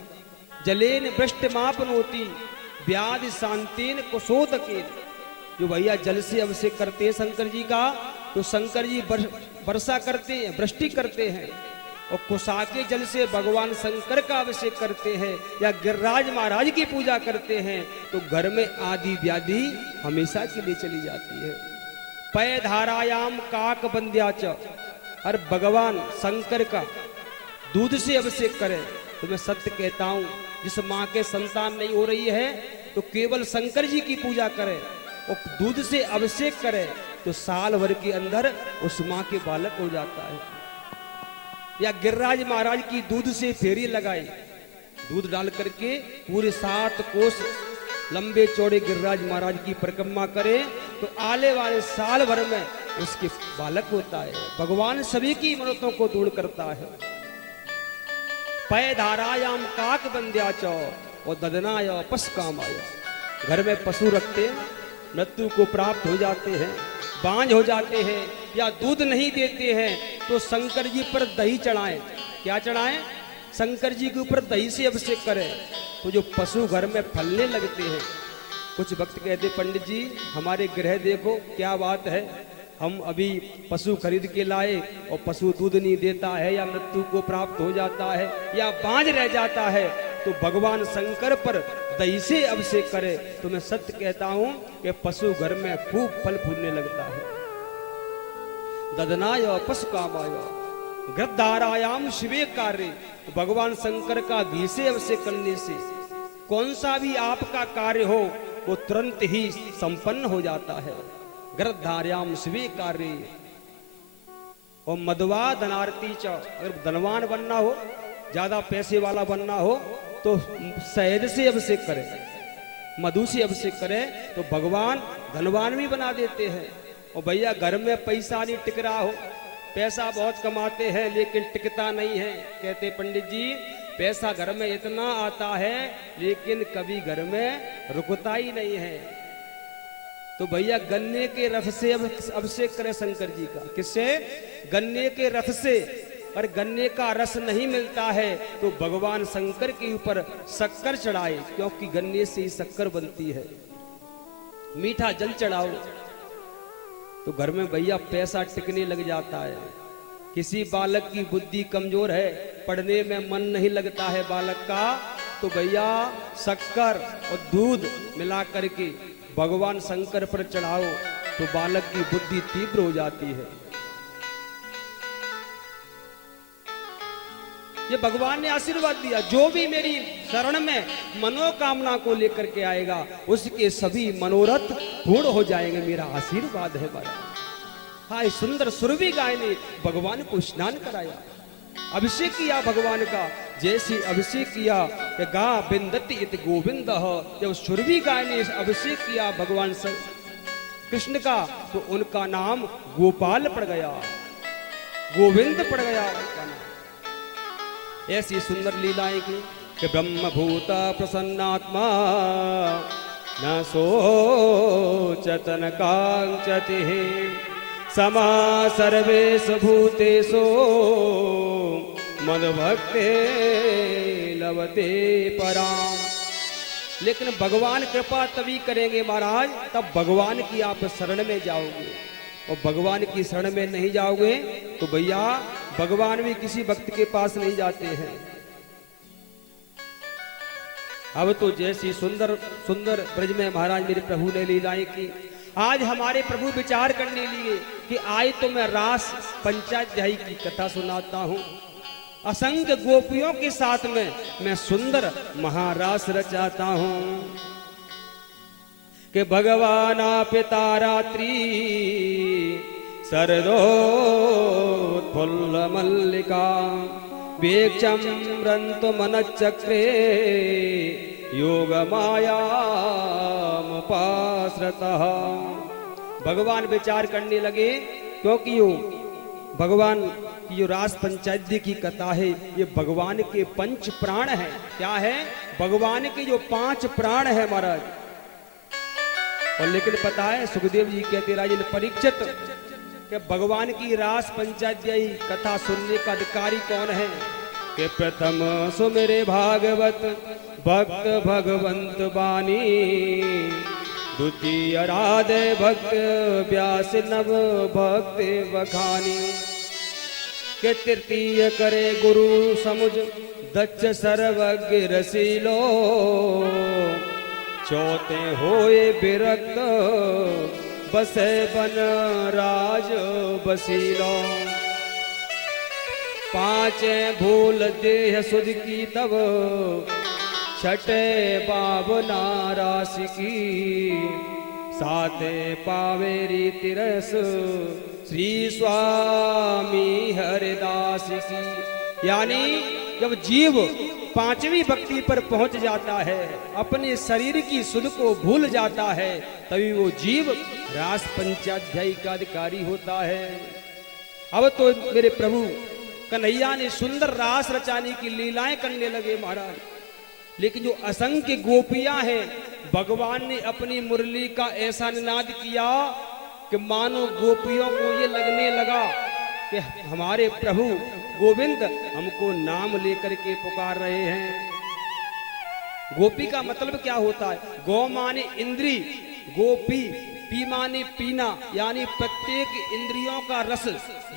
जलेन वृष्टि मापनोति व्याधि शांतिन कुशोदकेन। जो भैया जल से अभिषेक करते हैं शंकर जी का, तो शंकर जी वर्षा करते हैं, वृष्टि करते हैं। और कुशा के जल से भगवान शंकर का अभिषेक करते हैं या गिरिराज महाराज की पूजा करते हैं, तो घर में आदि व्याधि हमेशा के लिए चली जाती है। पय धारायाम काक बंद्याच, और भगवान शंकर का दूध से अभिषेक करें। तो मैं सत्य कहता हूं, जिस माँ के संतान नहीं हो रही है तो केवल शंकर जी की पूजा करें और दूध से अभिषेक करें, तो साल भर के अंदर उस माँ के बालक हो जाता है। या गिरिराज महाराज की दूध से फेरी लगाए, दूध डाल करके पूरे 7 कोस लंबे चौड़े गिरिराज महाराज की परिक्रमा करे, तो आने वाले साल भर में उसके बालक होता है। भगवान सभी की मनोतों को दूर करता है। पय धारायाम काक बंद्याच और ददनाय पशु कामाय। घर में पशु रखते हैं, मृत्यु को प्राप्त हो जाते हैं, बांझ हो जाते हैं या दूध नहीं देते हैं, तो शंकर जी पर दही चढ़ाएं। क्या चढ़ाएं? शंकर जी के ऊपर दही से अभिषेक करें, तो जो पशु घर में फलने लगते हैं। कुछ भक्त कहते, पंडित जी हमारे ग्रह देखो क्या बात है, हम अभी पशु खरीद के लाए और पशु दूध नहीं देता है या मृत्यु को प्राप्त हो जाता है या बांझ रह जाता है, तो भगवान शंकर पर दही से अभिषेक करे। तो मैं सत्य कहता हूं कि पशु घर में खूब फल फूलने लगता है। ददनाय पशु कामाय गृधारायाम शिवे कार्य। तो भगवान शंकर का घी से अभिषेक करने से कौन सा भी आपका कार्य हो वो तुरंत ही संपन्न हो जाता है। गृधार्याम शिवे कार्य। और मधवा धनार्थी च, अगर धनवान बनना हो, ज्यादा पैसे वाला बनना हो, तो शहद से अभिषेक करें, मधु से अभिषेक करें, तो भगवान धनवान भी बना देते हैं। और भैया घर में पैसा नहीं टिक रहा हो, पैसा बहुत कमाते हैं लेकिन टिकता नहीं है, कहते पंडित जी पैसा घर में इतना आता है लेकिन कभी घर में रुकता ही नहीं है। तो भैया गन्ने के रस से अभिषेक करें शंकर जी का। किससे? गन्ने के रस से। और गन्ने का रस नहीं मिलता है तो भगवान शंकर के ऊपर शक्कर चढ़ाए, क्योंकि गन्ने से ही शक्कर बनती है। मीठा जल चढ़ाओ, तो घर में भैया पैसा टिकने लग जाता है। किसी बालक की बुद्धि कमजोर है, पढ़ने में मन नहीं लगता है बालक का, तो भैया शक्कर और दूध मिला करके भगवान शंकर पर चढ़ाओ, तो बालक की बुद्धि तीव्र हो जाती है। ये भगवान ने आशीर्वाद दिया, जो भी मेरी शरण में मनोकामना को लेकर के आएगा उसके सभी मनोरथ पूर्ण हो जाएंगे, मेरा आशीर्वाद है महाराज। हाय सुंदर सुरभि गाय ने भगवान को स्नान कराया, अभिषेक किया भगवान का। जैसे अभिषेक किया कि गा बिंदति इत गोविंद, जब सुरभि गाय ने अभिषेक किया भगवान कृष्ण का, तो उनका नाम गोपाल पड़ गया, गोविंद पड़ गया उनका नाम। ऐसी सुंदर लीलाएं की कि ब्रह्मभूत प्रसन्नात्मा न सोचत न कांक्षति समा सर्वेषु भूतेषु मद्भक्ते लभते पराम। लेकिन भगवान कृपा तभी करेंगे महाराज, तब भगवान की आप शरण में जाओगे। और भगवान की शरण में नहीं जाओगे तो भैया भगवान भी किसी भक्त के पास नहीं जाते हैं। अब तो जैसी सुंदर सुंदर ब्रज में महाराज मेरे प्रभु ने लीलाएं की, आज हमारे प्रभु विचार करने लिए कि आज तो मैं रास पंचाध्यायी की कथा सुनाता हूं। असंख्य गोपियों के साथ में मैं सुंदर महारास रचाता हूं कि भगवाना पिता रात्रि शरदोत्फुल्ल मल्लिका वेक्षम रंतु मनचक्रे योग मायामुपाश्रितः। भगवान विचार करने लगे, क्योंकि यो भगवान की जो रास पंचायती की कथा है ये भगवान के 5 प्राण है। क्या है? भगवान के जो 5 प्राण है महाराज। और लेकिन पता है सुखदेव जी कहते राजन परीक्षित कि भगवान की रास पंचाध्यायी कथा सुनने का अधिकारी कौन है? कि प्रथम सुमेरे भागवत भक्त भगवंत बानी, द्वितीय राधे भक्त व्यास नव भक्त बखानी, के तृतीय करे गुरु समुझ दक्ष सर्वज्ञ रसीलो, चौथे होए विरक्त बसे बन राज बसीलो, पांचे भूल देह सुध की तब, छठे पावना राशि की, साते पावे रीति रस श्री स्वामी हरिदास की। यानी जब जीव पांचवी भक्ति पर पहुंच जाता है, अपने शरीर की सुध को भूल जाता है, तभी वो जीव रास पंचाध्यायी का अधिकारी होता है। अब तो मेरे प्रभु कन्हैया ने सुंदर रास रचाने की लीलाएं करने लगे महाराज। लेकिन जो असंख्य गोपियां हैं, भगवान ने अपनी मुरली का ऐसा निनाद किया कि मानो गोपियों को ये लगने लगा कि हमारे प्रभु गोविंद हमको नाम लेकर के पुकार रहे हैं। गोपी का मतलब क्या होता है? गौ माने इंद्री, गोपी, पी माने पीना, यानी प्रत्येक इंद्रियों का रस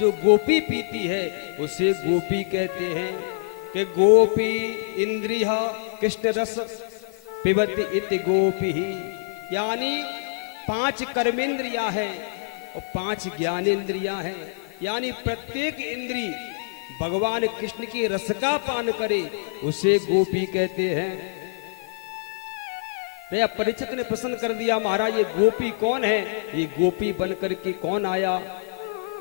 जो गोपी पीती है उसे गोपी कहते हैं। कि गोपी इंद्रिय कृष्ण रस पिबति इति गोपी, यानी 5 कर्मेंद्रियां हैं और 5 ज्ञानेंद्रियां हैं, यानी प्रत्येक इंद्री भगवान कृष्ण की रस का पान करे उसे गोपी कहते हैं। तो परीक्षित ने प्रश्न कर दिया, महाराज ये गोपी कौन है? ये गोपी बन करके कौन आया?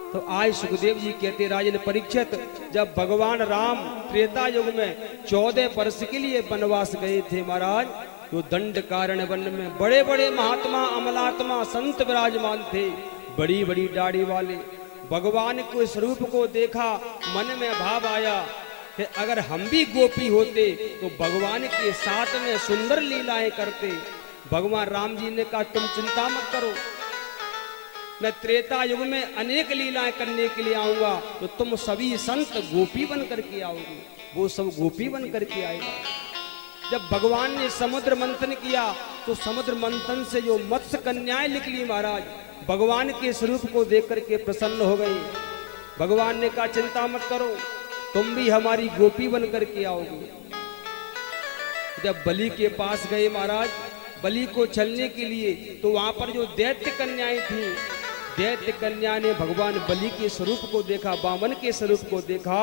तो आज सुखदेव जी कहते, राजन परीक्षित, जब भगवान राम त्रेता युग में 14 वर्ष के लिए वनवास गए थे महाराज, तो दंड कारण वन में बड़े बड़े महात्मा अमलात्मा संत विराजमान थे, बड़ी बड़ी दाढ़ी वाले। भगवान के स्वरूप को देखा, मन में भाव आया कि अगर हम भी गोपी होते तो भगवान के साथ में सुंदर लीलाएं करते। भगवान राम जी ने कहा, तुम चिंता मत करो, मैं त्रेता युग में अनेक लीलाएं करने के लिए आऊंगा, तो तुम सभी संत गोपी बन करके आओगे। वो सब गोपी बन करके आएगा। जब भगवान ने समुद्र मंथन किया तो समुद्र मंथन से जो मत्स्य कन्याएं निकली महाराज, भगवान के स्वरूप को देख करके प्रसन्न हो गई। भगवान ने कहा, चिंता मत करो, तुम भी हमारी गोपी बन करके आओगे। जब बलि के पास गए महाराज, बलि को छलने के लिए, तो वहां पर जो दैत्य कन्याएं थी, दैत्य कन्या ने भगवान बलि के स्वरूप को देखा, वामन के स्वरूप को देखा,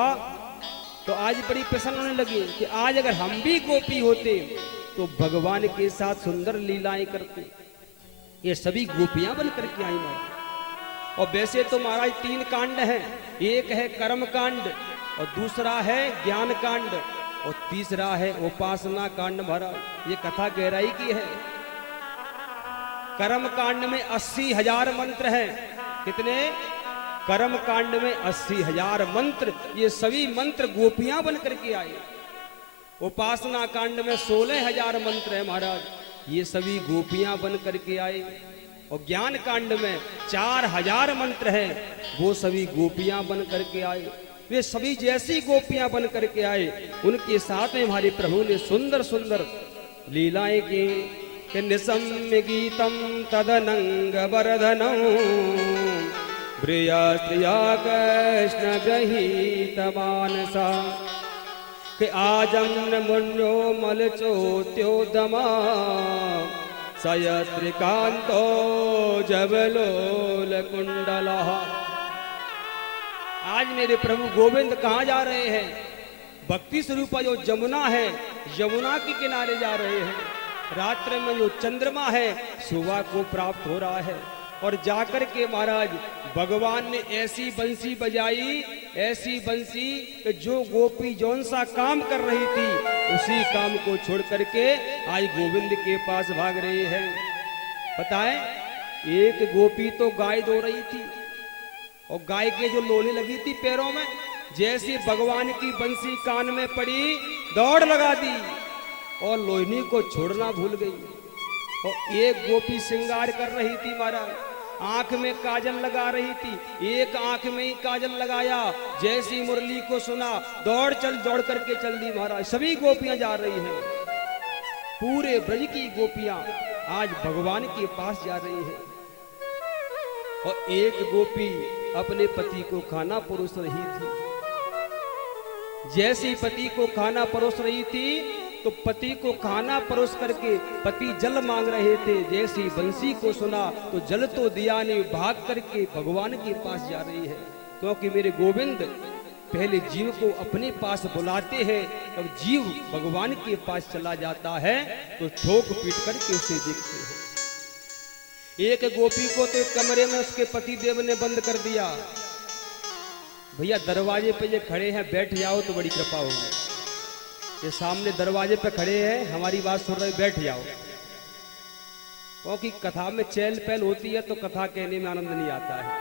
तो आज बड़ी प्रसन्न होने लगी कि आज अगर हम भी गोपी होते तो भगवान के साथ सुंदर लीलाएं करते। ये सभी गोपियां बन करके आई महाराज। और वैसे तो महाराज 3 कांड हैं, एक है कर्म कांड और दूसरा है ज्ञान कांड और तीसरा है उपासना कांड महाराज। ये कथा गहराई की है। कर्म कांड में 80,000 मंत्र हैं। कितने? कर्म कांड में 80,000 मंत्र, ये सभी मंत्र गोपियां बन करके आए। उपासना कांड में 16,000 मंत्र है महाराज, ये सभी गोपियां बन करके आए। और ज्ञान कांड में 4,000 मंत्र हैं, वो सभी गोपियां बन करके आए। वे सभी जैसी गोपियां बन करके आए, उनके साथ में हमारे प्रभु ने सुंदर सुंदर लीलाएं की। निसम्य गीतम तदनंग वर्धनम प्रिया स्त्रिया कृष्ण गृहीत मानसा के आजम्न मुन्यो मलचोत्योदमा सयत्रिकांतो जबलोल कुंडला। आज मेरे प्रभु गोविंद कहाँ जा रहे हैं? भक्ति स्वरूपा जो जमुना है, यमुना के किनारे जा रहे हैं। रात्र में जो चंद्रमा है सुबह को प्राप्त हो रहा है। और जाकर के महाराज भगवान ने ऐसी बंसी बजाई, ऐसी बंसी कि जो गोपी जौन सा काम कर रही थी उसी काम को छोड़ करके आज गोविंद के पास भाग रही है। पता है, एक गोपी तो गाय दो रही थी और गाय के जो लोने लगी थी पैरों में, जैसे भगवान की बंसी कान में पड़ी दौड़ लगा दी और लोहनी को छोड़ना भूल गई। और एक गोपी श्रृंगार कर रही थी महाराज, आंख में काजल लगा रही थी, एक आंख में ही काजल लगाया, जैसी मुरली को सुना दौड़ करके चल दी महाराज। सभी गोपियां जा रही हैं, पूरे ब्रज की गोपियां आज भगवान के पास जा रही हैं। और एक गोपी अपने पति को खाना परोस रही थी। जैसे पति को खाना परोस रही थी तो पति को खाना परोस करके पति जल मांग रहे थे। जैसी बंसी को सुना तो जल तो दिया नहीं, भाग करके भगवान के पास जा रही है। क्योंकि मेरे गोविंद पहले जीव को अपने पास बुलाते हैं, तब जीव भगवान के पास चला जाता है तो ठोक पीट करके उसे देखते हैं। एक गोपी को तो कमरे में उसके पति देव ने बंद कर दिया। भैया दरवाजे पे ये खड़े हैं, बैठ जाओ तो बड़ी कृपा होगी। ये सामने दरवाजे पे खड़े हैं, हमारी बात सुन रहे, बैठ जाओ। क्योंकि कथा में चहल पहल होती है तो कथा कहने में आनंद नहीं आता है।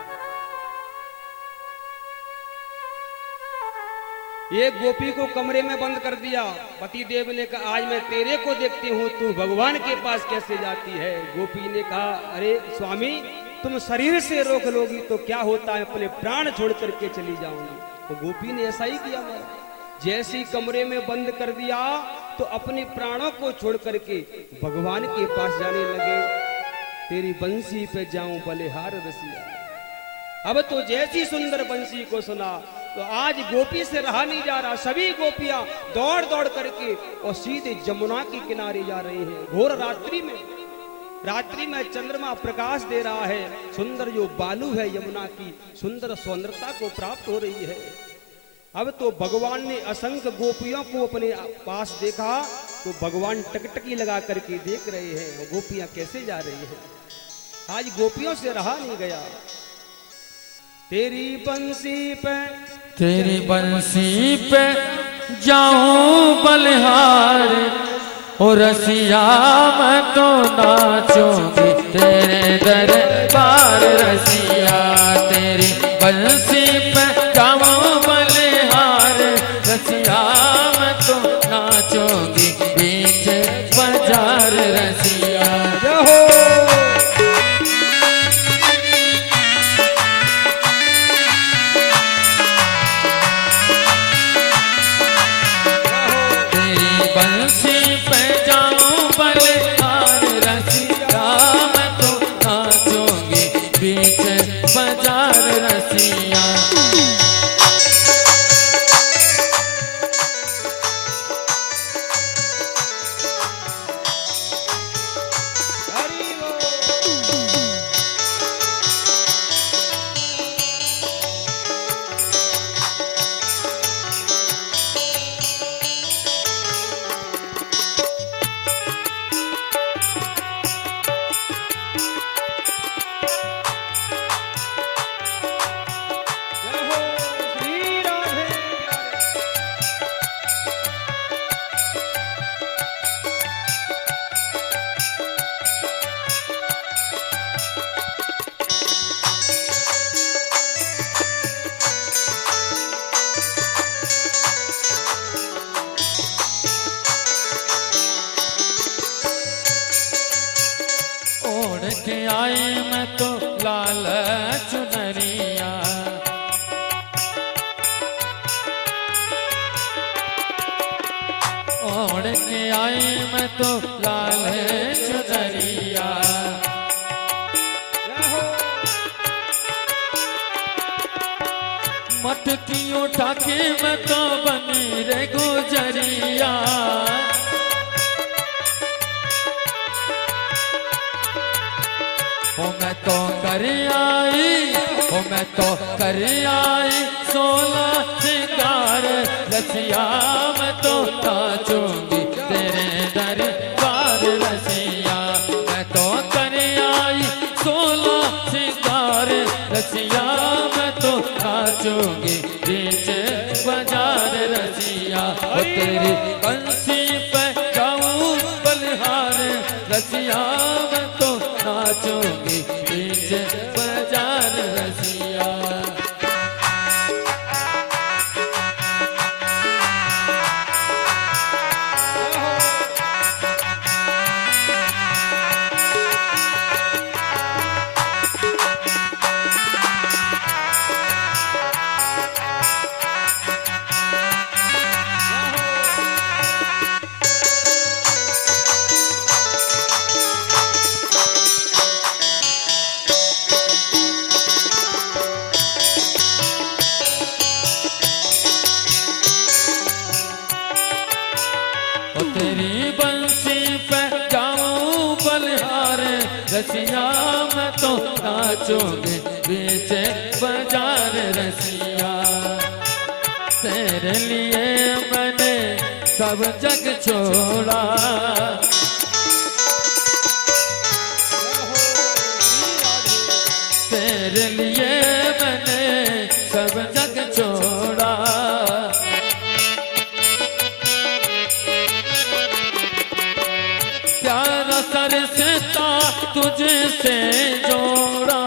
एक गोपी को कमरे में बंद कर दिया। पति देव ने कहा आज मैं तेरे को देखती हूँ, तू भगवान के पास कैसे जाती है। गोपी ने कहा अरे स्वामी तुम शरीर से रोक लोगी तो क्या होता है, अपने प्राण छोड़ करके चली जाऊंगी। तो गोपी ने ऐसा ही किया। जैसे ही कमरे में बंद कर दिया तो अपने प्राणों को छोड़ करके भगवान के पास जाने लगे। तेरी बंसी पे जाऊं बलिहार रसिया। अब तो जैसी सुंदर बंसी को सुना तो आज गोपी से रहा नहीं जा रहा। सभी गोपियां दौड़ दौड़ करके और सीधे जमुना के किनारे जा रही हैं। घोर रात्रि में चंद्रमा प्रकाश दे रहा है। सुंदर जो बालू है यमुना की सुंदर सुंदरता को प्राप्त हो रही है। अब तो भगवान ने असंख्य गोपियों को अपने पास देखा तो भगवान टकटकी लगा करके देख रहे हैं गोपियां कैसे जा रही हैं। आज गोपियों से रहा नहीं गया। तेरी बंसी पे जाऊं बलिहार ओ रसिया मैं तो नाचूंगी तेरे दरबार रसिया। तेरी बंसी पे जाऊं बलिहार रसिया मैं तो नाचूंगी बीच बाजार रसिया। के आई मैं तो लाल चुनरिया ओढ़ के आई मैं तो लाल चुनरिया। मटकी उठा के मैं तो बनी रे गुजरिया। मैं तो कर आई 16 सिंगार रसिया मैं तो नाचूंगी तेरे दरबार रसिया। मैं तो कर आई 16 सिंगार रसिया मैं तो नाचूंगी बीच बाजार रसिया। और तेरी बंसी पे जाऊं बलिहार रसिया मैं तो नाचूंगी बीच बाजार रसिया। मैं तो नाचूंगी बीच बाजार रसिया। तेरे लिए मैंने सब जग छोड़ा, तेरे लिए मैंने सब जग छोड़ा। प्यारा सरसता तुझसे जोड़ा,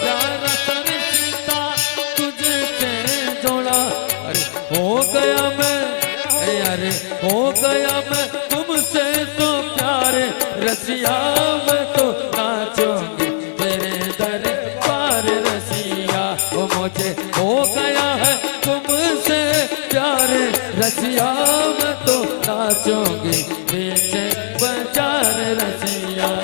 प्यारा सरसता तुझसे जोड़ा। अरे हो गया मैं, अरे हो गया मैं तुमसे तो प्यार रसिया। मैं तो नाचूंगी तेरे दरबार रसिया। वो मुझे हो गया है तुमसे प्यार रसिया। मैं तो नाचूंगी बीच बाजार रसिया।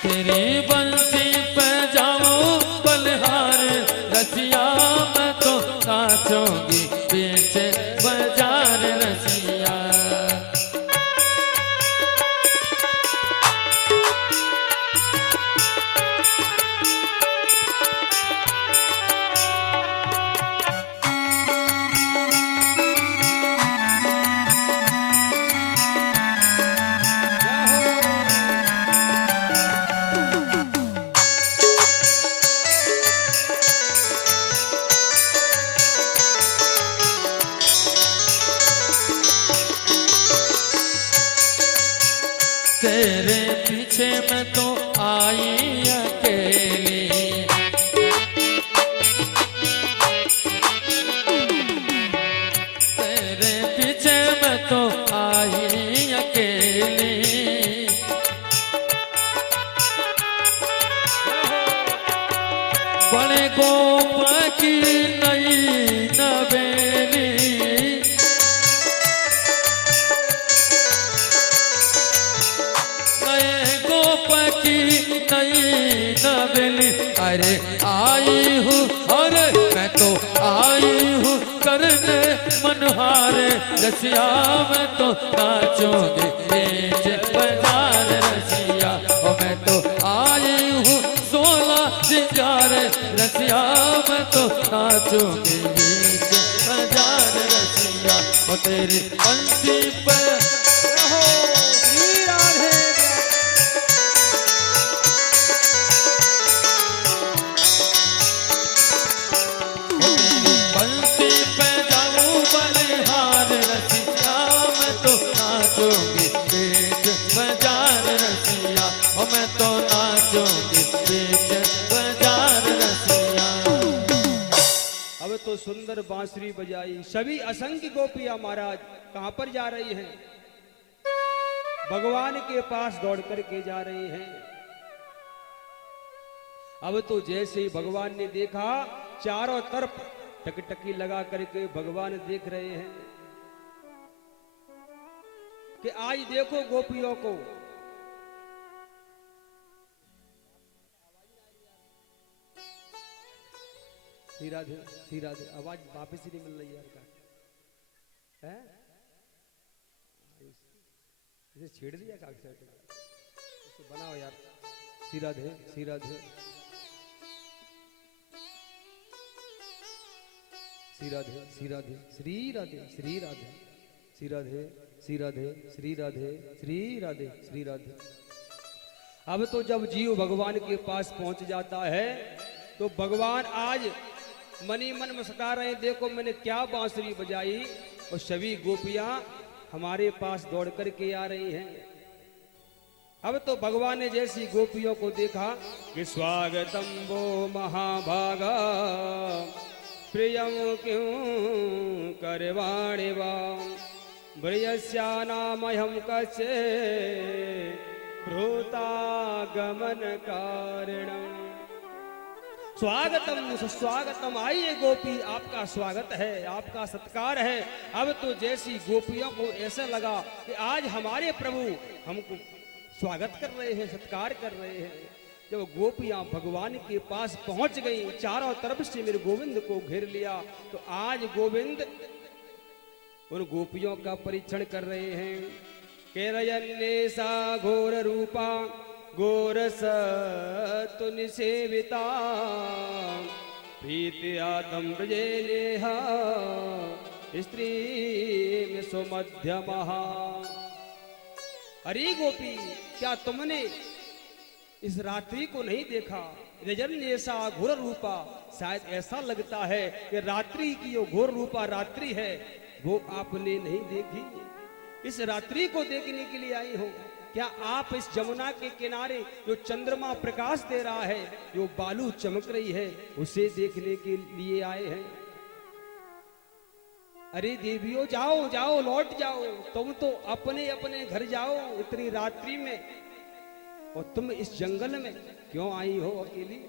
तेरी बंसी पे जाऊं बलिहार रसिया। मैं तो नाचूंगी बीच बाजार रसिया। तेरे पीछे मैं तो आई अकेली, तेरे पीछे मैं तो आई अकेली। बड़े गोप की नई नवेली, नई नवेली। अरे आई हूँ, अरे मैं तो आई हूँ करने मनहारे रसिया। मैं तो नाचूंगी बीच बाजार रसिया। और मैं तो आई हूँ 16 सिंगार रसिया। मैं तो नाचूंगी बीच बाजार रसिया। और तेरी बंसी पे तो सुंदर बांसुरी बजाई। सभी असंख्य गोपियां महाराज कहां पर जा रही हैं? भगवान के पास दौड़ करके जा रही हैं। अब तो जैसे ही भगवान ने देखा, चारों तरफ टकटकी लगा करके भगवान देख रहे हैं कि आज देखो गोपियों को। श्री राधे, श्री राधे। आवाज वापस ही नहीं मिल रही यार का है? इसे छेड़ दिया कागज से, बनाओ यार। श्री राधे, श्री राधे, श्री राधे, श्री राधे, श्री राधे, श्री राधे, श्री राधे, श्री राधे, श्री राधे, श्री राधे, श्री राधे। अब तो जब जीव भगवान के पास पहुंच जाता है तो भगवान आज मनी मन मुस्कुरा रहे हैं। देखो मैंने क्या बांसुरी बजाई और सभी गोपियां हमारे पास दौड़ करके आ रही हैं। अब तो भगवान ने जैसी गोपियों को देखा कि स्वागतम वो महाभागा प्रियम क्यों करवाणे ब्रयस्यानामहं कस्य भ्रूता गमन कारणम। स्वागतम सुस्वागतम। आइए गोपी, आपका स्वागत है, आपका सत्कार है। अब तो जैसी गोपियों को ऐसा लगा कि आज हमारे प्रभु हमको स्वागत कर रहे हैं, सत्कार कर रहे हैं। जब गोपियां भगवान के पास पहुंच गई, चारों तरफ से मेरे गोविंद को घेर लिया, तो आज गोविंद उन गोपियों का परीक्षण कर रहे हैं। केरयन्ने सा घोर रूपा गोरस तुन सेविता प्रीति आदम ब्रजे नेहा स्त्री में सुमध्यमा। अरे गोपी, क्या तुमने इस रात्रि को नहीं देखा? रजन ऐसा घोर रूपा, शायद ऐसा लगता है कि रात्रि की जो घोर रूपा रात्रि है वो आपने नहीं देखी। इस रात्रि को देखने के लिए आई हो। क्या आप इस जमुना के किनारे जो चंद्रमा प्रकाश दे रहा है, जो बालू चमक रही है, उसे देखने के लिए आए हैं? अरे देवियों, जाओ जाओ, लौट जाओ। तुम तो अपने अपने घर जाओ इतनी रात्रि में, और तुम इस जंगल में क्यों आई हो अकेली?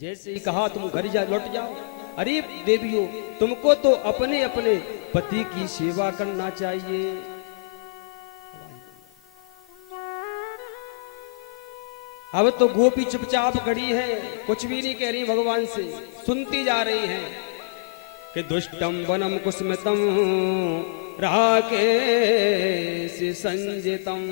जैसे ही कहा तुम घर जा, लौट जाओ। अरे देवियों, तुमको तो अपने अपने पति की सेवा करना चाहिए। अब तो गोपी चुपचाप खड़ी है, कुछ भी नहीं कह रही, भगवान से सुनती जा रही हैं कि दुष्टम वनम कुस्मितम राकेश संजितम।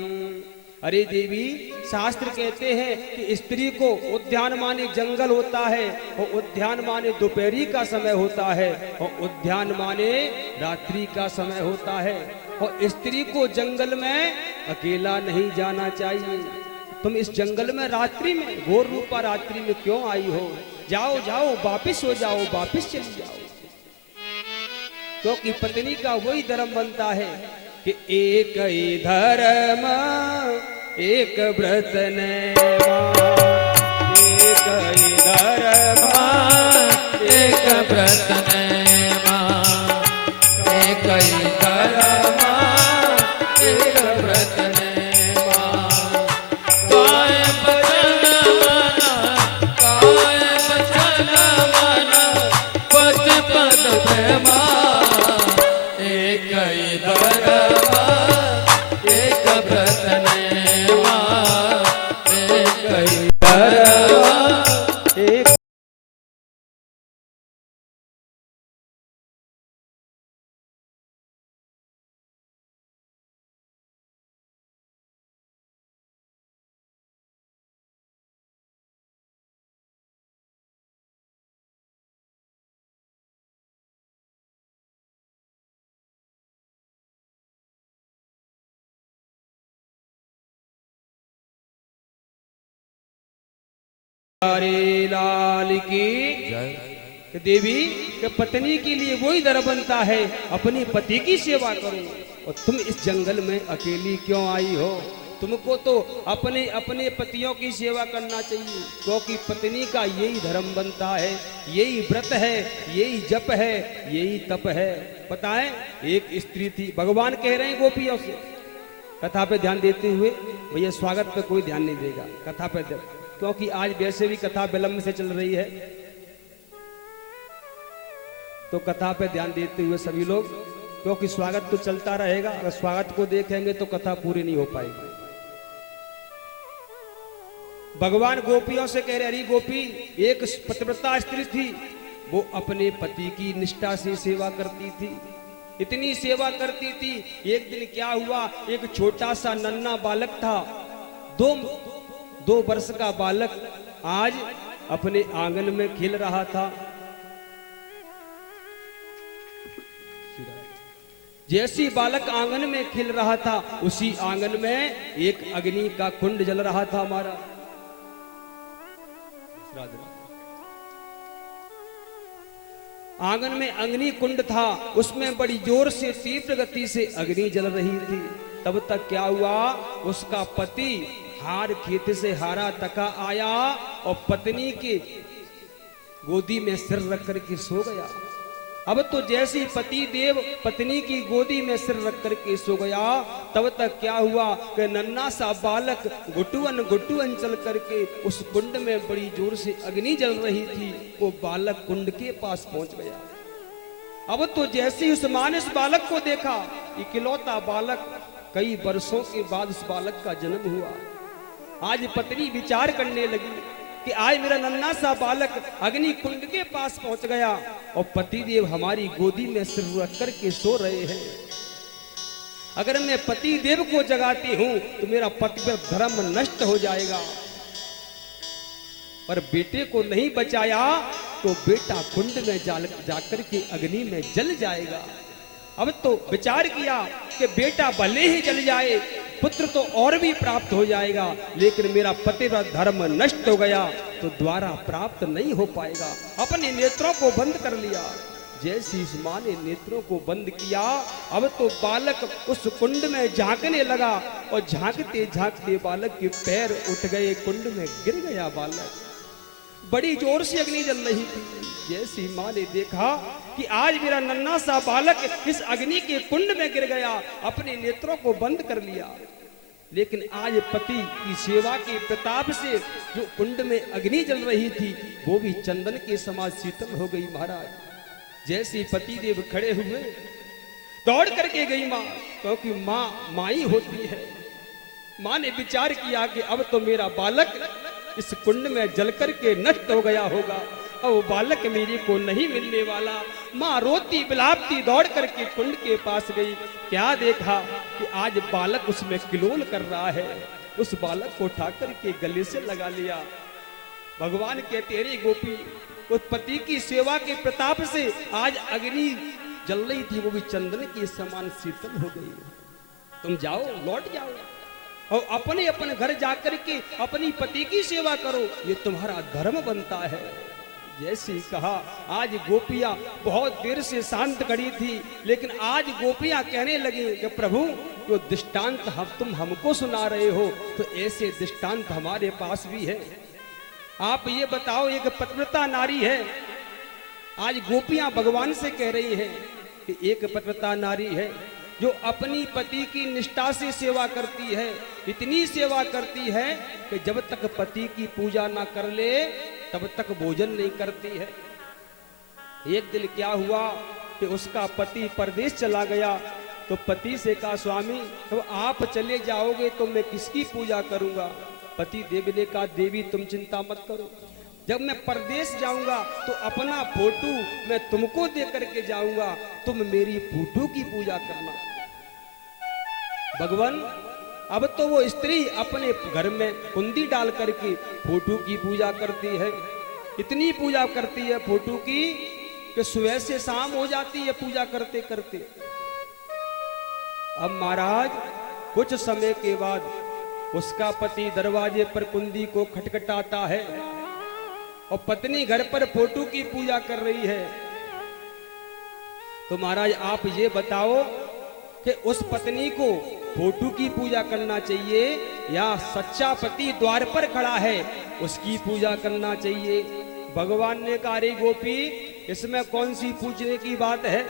अरे देवी, शास्त्र कहते हैं कि स्त्री को उद्यान माने जंगल होता है, और उद्यान माने दोपहरी का समय होता है, और उद्यान माने रात्रि का समय होता है, और स्त्री को जंगल में अकेला नहीं जाना चाहिए। तुम इस जंगल में रात्रि में, घोर रूपा रात्रि में क्यों आई हो? जाओ जाओ, वापिस हो जाओ, वापिस चली जाओ। क्योंकि पत्नी का वही धर्म बनता है कि एक ही धर्म एक व्रत नैमा, एक ही धर्म एक व्रत नैमा, एक ही धर्म एक व्रत नैमा। काय बचन मन, काय बचन मन, पद पद प्रेमा। एक ही धर्म एक व्रत नैमा, एक ही धर्म एक। हरे लाल की जय। देवी के पत्नी के लिए वही दर बनता है, अपनी पति की सेवा करो। और तुम इस जंगल में अकेली क्यों आई हो? तुमको तो अपने अपने पतियों की सेवा करना चाहिए, क्योंकि पत्नी का यही धर्म बनता है, यही व्रत है, यही जप है, यही तप है। पता है, एक स्त्री थी, भगवान कह रहे हैं गोपियों से, कथा पे ध्यान देते हुए। भैया स्वागत पे कोई ध्यान नहीं देगा, कथा पे, क्योंकि आज वैसे भी कथा विलंब से चल रही है, तो कथा पे ध्यान देते हुए सभी लोग, क्योंकि स्वागत तो चलता रहेगा। अगर स्वागत को देखेंगे तो कथा पूरी नहीं हो पाएगी। भगवान गोपियों से कह रहे, अरे गोपी, एक पतिव्रता स्त्री थी, वो अपने पति की निष्ठा से सेवा करती थी, इतनी सेवा करती थी। एक दिन क्या हुआ, एक छोटा सा नन्हा बालक था, दो वर्ष का बालक आज अपने आंगन में खेल रहा था। जैसी बालक आंगन में खेल रहा था, उसी आंगन में एक अग्नि का कुंड जल रहा था हमारा। आंगन में अग्नि कुंड था, उसमें बड़ी जोर से तीव्र गति से अग्नि जल रही थी। तब तक क्या हुआ, उसका पति हार खेत से हारा तका आया और पत्नी की गोदी में सिर रख करके सो गया। अब तो जैसे ही पति देव पत्नी की गोदी में सिर रख करके सो गया, तब तक क्या हुआ कि नन्ना सा बालक घुटुअन चल करके उस कुंड में बड़ी जोर से अग्नि जल रही थी। वो बालक कुंड के पास पहुंच गया। अब तो जैसे ही उस मां ने उस बालक को देखा, इकलौता बालक, कई वर्षों के बाद उस बालक का जन्म हुआ। आज पत्नी विचार करने लगी कि आज मेरा नन्ना सा बालक अग्नि कुंड के पास पहुंच गया और पतिदेव हमारी गोदी में सिर रख करके सो रहे हैं। अगर मैं पतिदेव को जगाती हूं तो मेरा पतिव्रत धर्म नष्ट हो जाएगा। पर बेटे को नहीं बचाया तो बेटा कुंड में जाकर के अग्नि में जल जाएगा। अब तो विचार किया कि बेटा भले ही जल जाए, पुत्र तो और भी प्राप्त हो जाएगा, लेकिन मेरा पतिव्रत धर्म नष्ट हो गया तो द्वारा प्राप्त नहीं हो पाएगा। अपने नेत्रों को बंद कर लिया। जैसी इस मां ने नेत्रों को बंद किया, अब तो बालक उस कुंड में झांकने लगा और झांकते झांकते बालक के पैर उठ गए, कुंड में गिर गया बालक। बड़ी जोर से अग्नि जल रही थी। जैसी मां ने देखा कि आज मेरा नन्हा सा बालक इस अग्नि के कुंड में गिर गया, अपने नेत्रों को बंद कर लिया। लेकिन आज पति की सेवा के प्रताप से जो कुंड में अग्नि जल रही थी वो भी चंदन के समान शीतल हो गई। महाराज जैसे पति देव खड़े हुए, दौड़ करके गई मां, क्योंकि मां माई होती है। मां ने विचार किया कि अब तो मेरा बालक इस कुंड में जल करके नष्ट हो गया होगा और वो बालक मेरे को नहीं मिलने वाला। मां रोती बिलापती दौड़ करके कुंड के पास गई। क्या देखा कि आज बालक उसमें किलोल कर रहा है। उस बालक को उठा करके गले से लगा लिया। भगवान कहते रे गोपी, उस पति की सेवा के प्रताप से आज अग्नि जल रही थी वो भी चंदन के समान शीतल हो गई। तुम जाओ, लौट जाओ और अपने अपने घर जाकर के अपनी पति की सेवा करो, ये तुम्हारा धर्म बनता है। जैसे कहा, आज गोपियां बहुत देर से शांत खड़ी थी, लेकिन आज गोपियां कहने लगी कि प्रभु जो दृष्टांत तुम हमको सुना रहे हो तो ऐसे दृष्टांत हमारे पास भी है। आप ये बताओ, एक पतिव्रता नारी है, आज गोपियां भगवान से कह रही हैं कि एक पतिव्रता नारी है जो अपनी पति की निष्ठा से सेवा करती है, इतनी सेवा करती है कि जब तक पति की पूजा ना कर ले तब तक भोजन नहीं करती है। एक दिन क्या हुआ कि उसका पति परदेश चला गया तो पति से कहा, स्वामी तो आप चले जाओगे तो मैं किसकी पूजा करूंगा। पति देव ने कहा, देवी तुम चिंता मत करो, जब मैं परदेश जाऊंगा तो अपना फोटो मैं तुमको दे करके जाऊंगा, तुम मेरी फोटो की पूजा करना। भगवान अब तो वो स्त्री अपने घर में कुंदी डाल करके फोटो की पूजा करती है। इतनी पूजा करती है फोटो की कि सुबह से शाम हो जाती है पूजा करते करते। अब महाराज कुछ समय के बाद उसका पति दरवाजे पर कुंदी को खटखटाता है और पत्नी घर पर फोटो की पूजा कर रही है। तो महाराज आप ये बताओ कि उस पत्नी को फोटो की पूजा करना चाहिए या सच्चा पति द्वार पर खड़ा है उसकी पूजा करना चाहिए। भगवान ने कहा, रे गोपी इसमें कौन सी पूछने की बात है।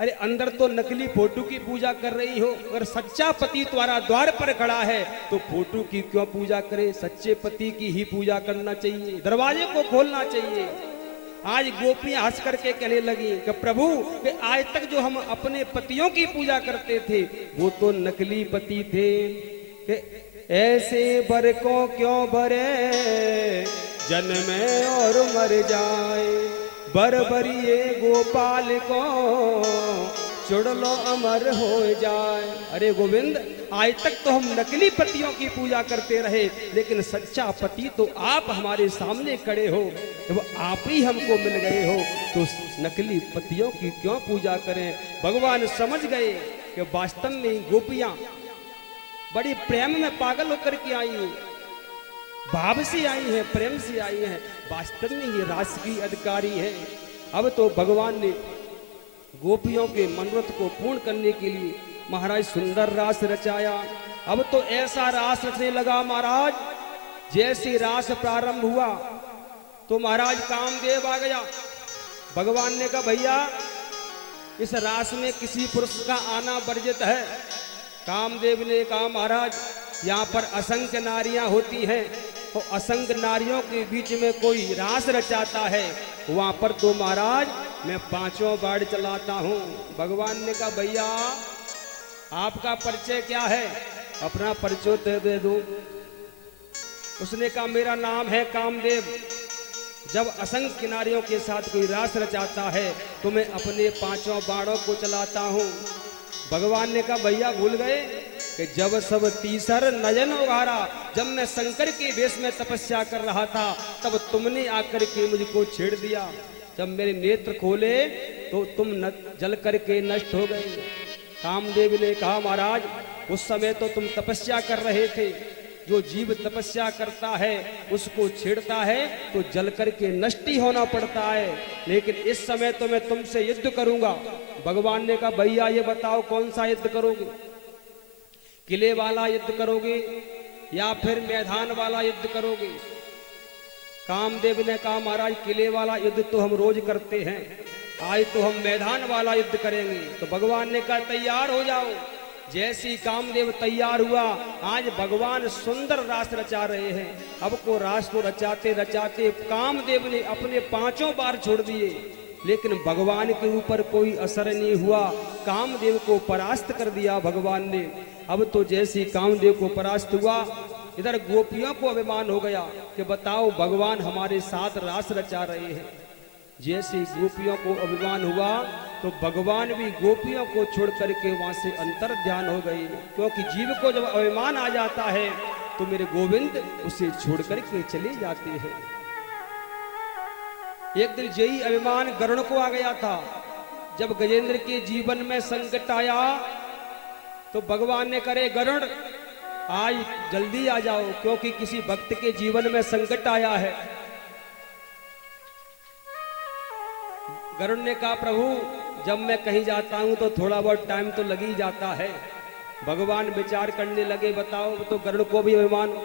अरे अंदर तो नकली फोटो की पूजा कर रही हो, अगर सच्चा पति तुम्हारा द्वार पर खड़ा है तो फोटो की क्यों पूजा करे। सच्चे पति की ही पूजा करना चाहिए, दरवाजे को खोलना चाहिए। आज गोपियां हंस करके कहने लगी कि प्रभु कि आज तक जो हम अपने पतियों की पूजा करते थे वो तो नकली पति थे। कि ऐसे बर को क्यों भरे जन्मे और मर जाए, बरबरिए गोपाल को चुड़ लो अमर हो जाए। अरे गोविंद आज तक तो हम नकली पतियों की पूजा करते रहे, लेकिन सच्चा पति तो आप हमारे सामने खड़े हो, जब आप ही हमको मिल गए हो तो नकली पतियों की क्यों पूजा करें। भगवान समझ गए कि वास्तव में गोपियां बड़ी प्रेम में पागल होकर के आई हैं, भाव से आई हैं, प्रेम से आई हैं, वास्तव में ये रास की अधिकारी है। अब तो भगवान ने गोपियों के मनोरथ को पूर्ण करने के लिए महाराज सुंदर रास रचाया। अब तो ऐसा रास रचने लगा महाराज, जैसे रास प्रारंभ हुआ तो महाराज कामदेव आ गया, भगवान ने कहा भैया इस रास में किसी पुरुष का आना वर्जित है। कामदेव ने कहा महाराज यहाँ पर असंख्य नारियां होती हैं और असंख्य नारियों के बीच में कोई रास रचाता है, वहां पर तो महाराज मैं 5 बार चलाता हूँ। भगवान ने कहा भैया आपका परिचय क्या है, अपना परिचय दे दो। उसने कहा मेरा नाम है कामदेव। जब असंख्य नारियों के साथ कोई रास रचाता है तो मैं अपने 5 बाणों को चलाता हूँ। भगवान ने कहा भैया भूल गए कि जब सब तीसर नयन उगारा, जब मैं शंकर के वेश में तपस्या कर रहा था तब तुमने आकर के मुझको छेड़ दिया। जब मेरे नेत्र खोले तो तुम जल करके नष्ट हो गए। कामदेव ने कहा महाराज उस समय तो तुम तपस्या कर रहे थे, जो जीव तपस्या करता है उसको छेड़ता है तो जल करके नष्ट ही होना पड़ता है, लेकिन इस समय तो मैं तुमसे युद्ध करूंगा। भगवान ने कहा भैया ये बताओ कौन सा युद्ध करोगे, किले वाला युद्ध करोगे या फिर मैदान वाला युद्ध करोगे। कामदेव ने कहा महाराज किले वाला युद्ध तो हम रोज करते हैं, आज तो हम मैदान वाला युद्ध करेंगे। तो भगवान ने कहा तैयार हो जाओ। जैसी कामदेव तैयार हुआ, आज भगवान सुंदर रास रचा रहे हैं। अब को रास को रचाते रचाते कामदेव ने अपने 5 बार छोड़ दिए, लेकिन भगवान के ऊपर कोई असर नहीं हुआ। कामदेव को परास्त कर दिया भगवान ने। अब तो जैसी कामदेव को परास्त हुआ, इधर गोपियों को अभिमान हो गया कि बताओ भगवान हमारे साथ रास रचा रहे हैं। जैसे गोपियों को अभिमान हुआ तो भगवान भी गोपियों को छोड़ करके वहां से अंतर ध्यान हो गए, क्योंकि जीव को जब अभिमान आ जाता है तो मेरे गोविंद उसे छोड़ करके चले जाते हैं। एक दिन यही अभिमान गरुड़ को आ गया था। जब गजेंद्र के जीवन में संकट आया तो भगवान ने करे गरुड़ आज जल्दी आ जाओ, क्योंकि किसी भक्त के जीवन में संकट आया है। गरुड़ ने कहा प्रभु जब मैं कहीं जाता हूं तो थोड़ा बहुत टाइम तो लग ही जाता है। भगवान विचार करने लगे बताओ तो गरुड़ को भी अभिमान।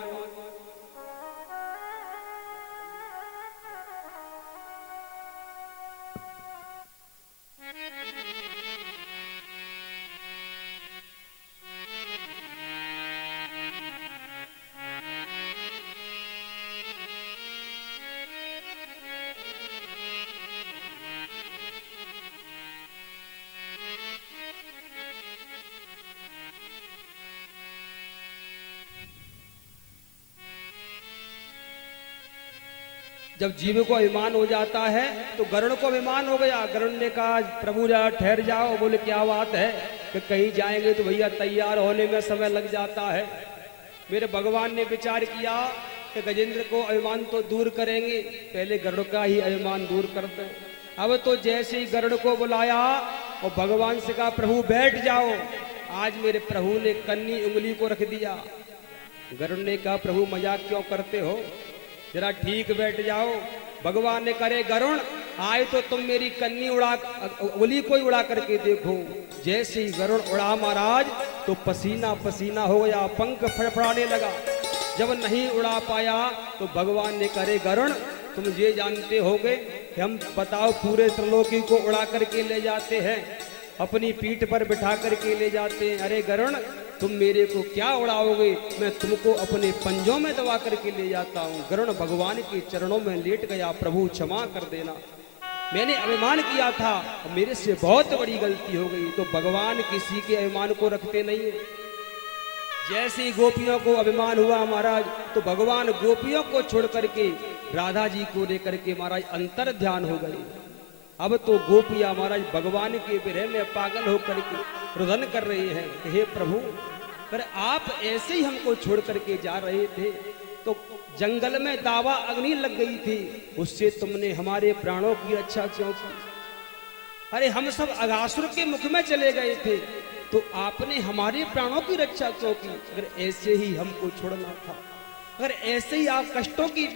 जब जीव को अभिमान हो जाता है तो गरुड़ को अभिमान हो गया। गरुड़ ने कहा प्रभु जरा ठहर जाओ। बोले क्या बात है कि कहीं जाएंगे तो भैया तैयार होने में समय लग जाता है। मेरे भगवान ने विचार किया कि गजेंद्र को अभिमान तो दूर करेंगे, पहले गरुड़ का ही अभिमान दूर करते हैं। अब तो जैसे ही गरुड़ को बुलाया और भगवान से कहा प्रभु बैठ जाओ। आज मेरे प्रभु ने कन्नी उंगली को रख दिया। गरुड़ ने कहा प्रभु मजाक क्यों करते हो, जरा ठीक बैठ जाओ। भगवान ने करे गरुड़ आए तो तुम मेरी कन्नी उंगली को उड़ा करके देखो। जैसे ही गरुड़ उड़ा महाराज तो पसीना पसीना हो गया, पंख फड़फड़ाने लगा। जब नहीं उड़ा पाया तो भगवान ने करे गरुड़ तुम ये जानते होगे कि हम बताओ पूरे त्रिलोकी को उड़ा करके ले जाते हैं, अपनी पीठ पर बिठा करके ले जाते हैं। अरे गरुड़ तुम मेरे को क्या उड़ाओगे, मैं तुमको अपने पंजों में दबा करके ले जाता हूँ। गरुड़ भगवान के चरणों में लेट गया, प्रभु क्षमा कर देना, मैंने अभिमान किया था, मेरे से बहुत बड़ी गलती हो गई। तो भगवान किसी के अभिमान को रखते नहीं है। जैसे गोपियों को अभिमान हुआ महाराज तो भगवान गोपियों को छोड़ करके राधा जी को लेकर के महाराज अंतर ध्यान हो गए। अब तो गोपियां महाराज भगवान के विरह में पागल होकर के रुदन कर रहे हैं कि हे प्रभु पर आप ऐसे ही हमको छोड़ करके जा रहे थे तो जंगल में दावा अग्नि लग गई थी, उससे तुमने हमारे प्राणों की रक्षा क्यों की। अरे हम सब अगासुर के मुख में चले गए थे तो आपने हमारे प्राणों की रक्षा क्यों की। अगर ऐसे ही हमको छोड़ना था, अगर ऐसे ही आप कष्टों की